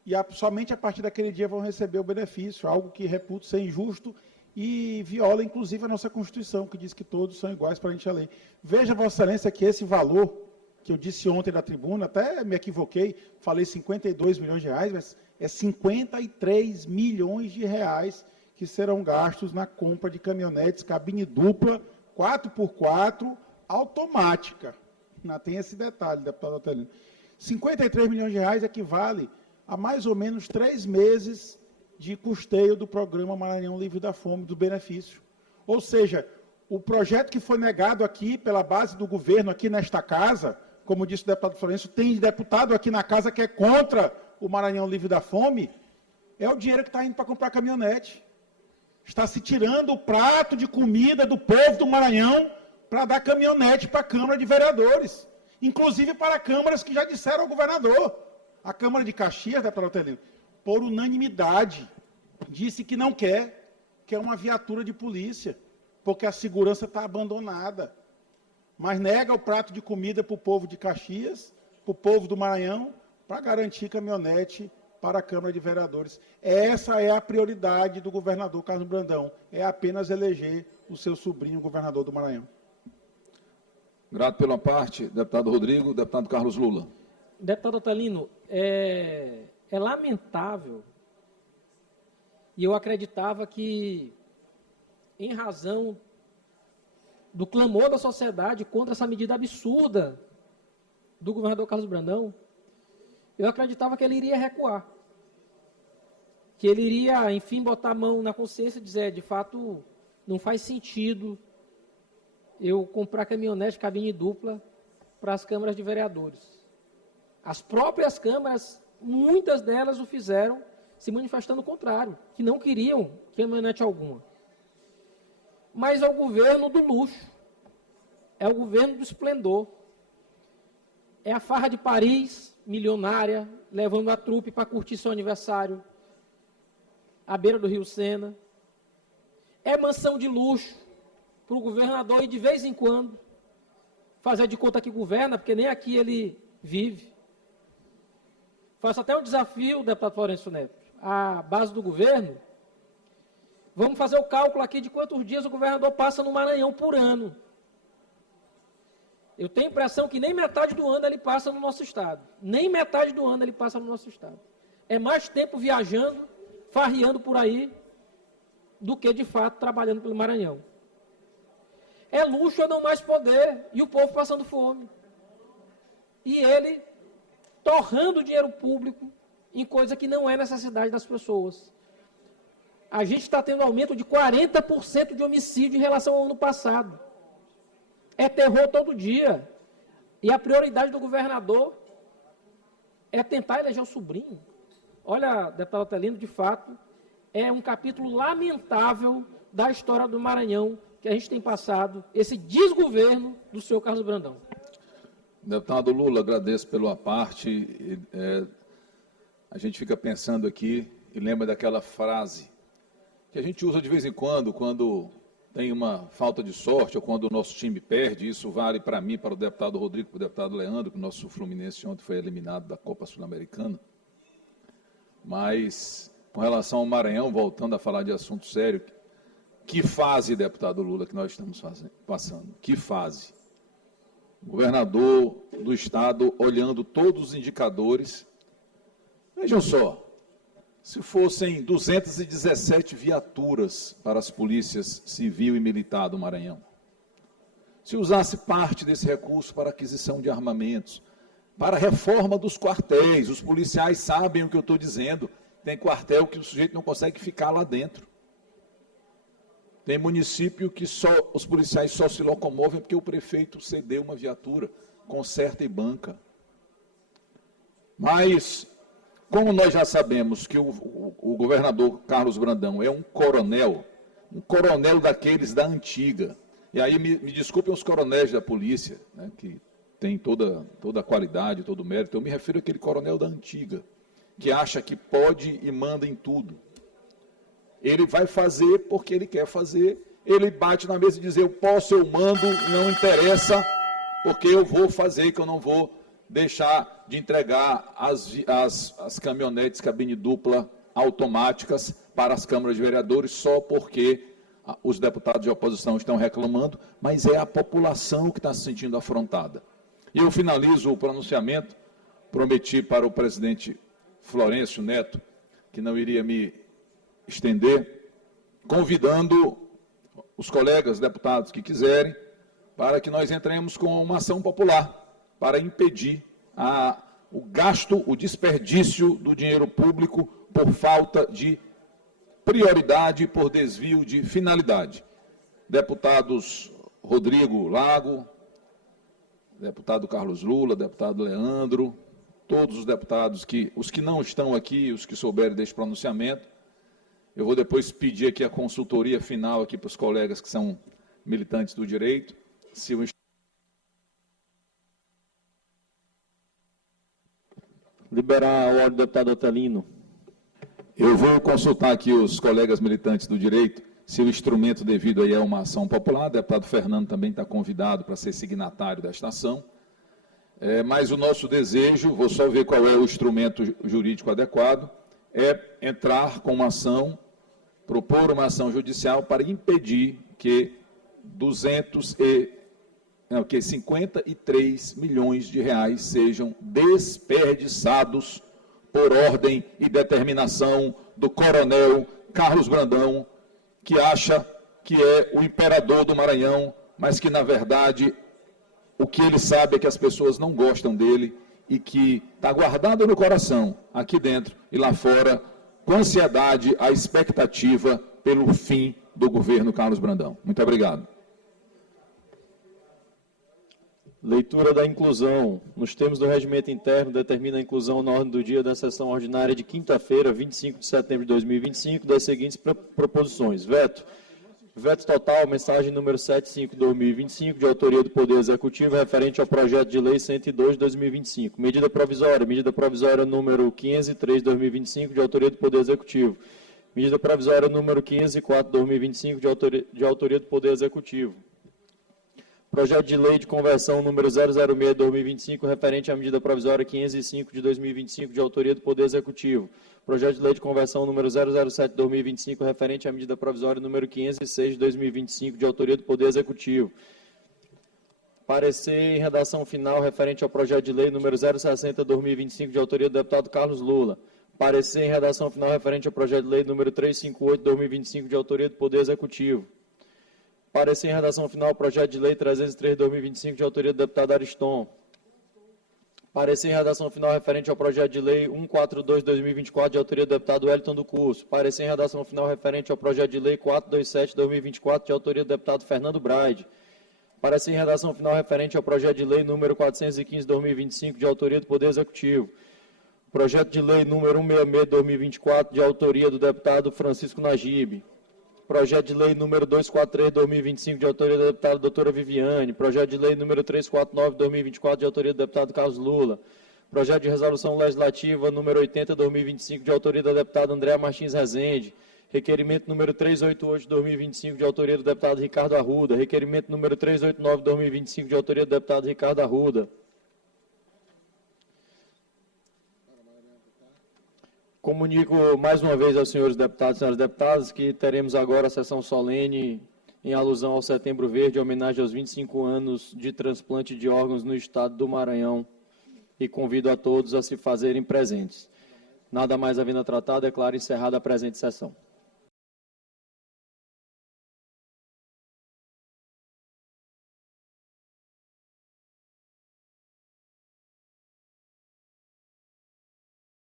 e somente a partir daquele dia vão receber o benefício, algo que reputo ser injusto e viola, inclusive, a nossa Constituição, que diz que todos são iguais perante a lei. Veja, Vossa Excelência, que esse valor, que eu disse ontem na tribuna, até me equivoquei, falei 52 milhões de reais, mas é 53 milhões de reais que serão gastos na compra de caminhonetes, cabine dupla, 4x4, automática. Não tem esse detalhe, deputado Otelino. 53 milhões de reais equivale a mais ou menos 3 meses de custeio do programa Maranhão Livre da Fome, do benefício. Ou seja, o projeto que foi negado aqui pela base do governo, aqui nesta casa, como disse o deputado Florencio, tem deputado aqui na casa que é contra o Maranhão Livre da Fome, é o dinheiro que está indo para comprar caminhonete. Está se tirando o prato de comida do povo do Maranhão para dar caminhonete para a Câmara de Vereadores. Inclusive para câmaras que já disseram ao governador. A Câmara de Caxias, deputado Otelino, por unanimidade, disse que não quer uma viatura de polícia, porque a segurança está abandonada. Mas nega o prato de comida para o povo de Caxias, para o povo do Maranhão, para garantir caminhonete para a Câmara de Vereadores. Essa é a prioridade do governador Carlos Brandão, é apenas eleger o seu sobrinho governador do Maranhão. Grato pela parte, deputado Rodrigo. Deputado Carlos Lula. Deputado Otelino, é lamentável, e eu acreditava que, em razão do clamor da sociedade contra essa medida absurda do governador Carlos Brandão, eu acreditava que ele iria recuar, que ele iria, enfim, botar a mão na consciência e dizer, de fato, não faz sentido eu comprar caminhonete cabine dupla para as câmaras de vereadores. As próprias câmaras, muitas delas o fizeram se manifestando o contrário, que não queriam caminhonete alguma. Mas é o governo do luxo, é o governo do esplendor, é a farra de Paris, milionária, levando a trupe para curtir seu aniversário, à beira do Rio Sena. É mansão de luxo para o governador e, de vez em quando, fazer de conta que governa, porque nem aqui ele vive. Faço até um desafio, deputado Florencio Neto, à base do governo. Vamos fazer o cálculo aqui de quantos dias o governador passa no Maranhão por ano. Eu tenho a impressão que nem metade do ano ele passa no nosso estado. Nem metade do ano ele passa no nosso estado. É mais tempo viajando, farreando por aí, do que, de fato, trabalhando pelo Maranhão. É luxo ou não mais poder, e o povo passando fome. E ele torrando dinheiro público em coisa que não é necessidade das pessoas. A gente está tendo aumento de 40% de homicídio em relação ao ano passado. É terror todo dia. E a prioridade do governador é tentar eleger o sobrinho. Olha, deputado Otelino, de fato, é um capítulo lamentável da história do Maranhão que a gente tem passado, esse desgoverno do senhor Carlos Brandão. Deputado Lula, agradeço pela parte. A gente fica pensando aqui e lembra daquela frase que a gente usa de vez em quando tem uma falta de sorte ou quando o nosso time perde. Isso vale para mim, para o deputado Rodrigo, para o deputado Leandro, que o nosso Fluminense ontem foi eliminado da Copa Sul-Americana. Mas, com relação ao Maranhão, voltando a falar de assunto sério, que fase, deputado Lula, que nós estamos passando? Que fase? O governador do estado olhando todos os indicadores. Vejam só, se fossem 217 viaturas para as polícias civil e militar do Maranhão, se usasse parte desse recurso para aquisição de armamentos, para a reforma dos quartéis, os policiais sabem o que eu estou dizendo, tem quartel que o sujeito não consegue ficar lá dentro. Tem município que os policiais só se locomovem porque o prefeito cedeu uma viatura, conserta e banca. Mas, como nós já sabemos que o governador Carlos Brandão é um coronel daqueles da antiga, e aí me desculpem os coronéis da polícia, né, que tem toda a qualidade, todo o mérito, eu me refiro àquele coronel da antiga, que acha que pode e manda em tudo. Ele vai fazer porque ele quer fazer, ele bate na mesa e diz, eu posso, eu mando, não interessa, porque eu vou fazer, que eu não vou deixar de entregar as caminhonetes cabine dupla automáticas para as câmaras de vereadores, só porque os deputados de oposição estão reclamando, mas é a população que está se sentindo afrontada. E eu finalizo o pronunciamento, prometi para o presidente Florencio Neto, que não iria me estender, convidando os colegas deputados que quiserem, para que nós entremos com uma ação popular, para impedir o gasto, o desperdício do dinheiro público por falta de prioridade, por desvio de finalidade. Deputados Rodrigo Lago, deputado Carlos Lula, deputado Leandro, todos os deputados, os que não estão aqui, os que souberem deste pronunciamento, Eu vou depois pedir aqui a consultoria final aqui para os colegas que são militantes do direito. Se o Liberar a ordem do deputado Otelino. Eu vou consultar aqui os colegas militantes do direito, se o instrumento devido aí é uma ação popular. O deputado Fernando também está convidado para ser signatário desta ação. Mas o nosso desejo, vou só ver qual é o instrumento jurídico adequado, é entrar com uma ação, propor uma ação judicial para impedir que 53 milhões de reais sejam desperdiçados por ordem e determinação do coronel Carlos Brandão, que acha que é o imperador do Maranhão, mas que, na verdade, o que ele sabe é que as pessoas não gostam dele e que está guardado no coração, aqui dentro e lá fora, com ansiedade, a expectativa pelo fim do governo Carlos Brandão. Muito obrigado. Leitura da inclusão. Nos termos do regimento interno, determina a inclusão na ordem do dia da sessão ordinária de quinta-feira, 25 de setembro de 2025, das seguintes proposições. Veto. Veto total, mensagem número 75/2025, de autoria do Poder Executivo, referente ao projeto de lei 102 de 2025. Medida provisória número 503/2025, de autoria do Poder Executivo. Medida provisória número 504/2025, de autoria do Poder Executivo. Projeto de lei de conversão número 006/2025, referente à medida provisória 505 de 2025, de autoria do Poder Executivo. Projeto de lei de conversão número 007/2025, referente à medida provisória número 506 de 2025, de autoria do Poder Executivo. Parecer em redação final referente ao projeto de lei número 060/2025, de autoria do deputado Carlos Lula. Parecer em redação final referente ao projeto de lei número 358/2025, de autoria do Poder Executivo. Parecer em redação final, projeto de lei 303/2025, de autoria do deputado Ariston. Parecer em redação final referente ao projeto de lei 142/2024, de autoria do deputado Wellington do Curso. Parecer em redação final referente ao projeto de lei 427/2024, de autoria do deputado Fernando Braide. Parecer em redação final referente ao projeto de lei número 415/2025, de autoria do Poder Executivo. Projeto de lei número 166/2024, de autoria do deputado Francisco Najib. Projeto de lei número 243/2025, de autoria da deputada doutora Viviane. Projeto de lei número 349/2024, de autoria do deputado Carlos Lula. Projeto de resolução legislativa número 80/2025, de autoria da deputada Andréa Martins Rezende. Requerimento número 388/2025, de autoria do deputado Ricardo Arruda. Requerimento número 389/2025, de autoria do deputado Ricardo Arruda. Comunico mais uma vez aos senhores deputados e senhoras deputadas que teremos agora a sessão solene em alusão ao Setembro Verde, em homenagem aos 25 anos de transplante de órgãos no estado do Maranhão, e convido a todos a se fazerem presentes. Nada mais havendo a tratar, declaro encerrada a presente sessão.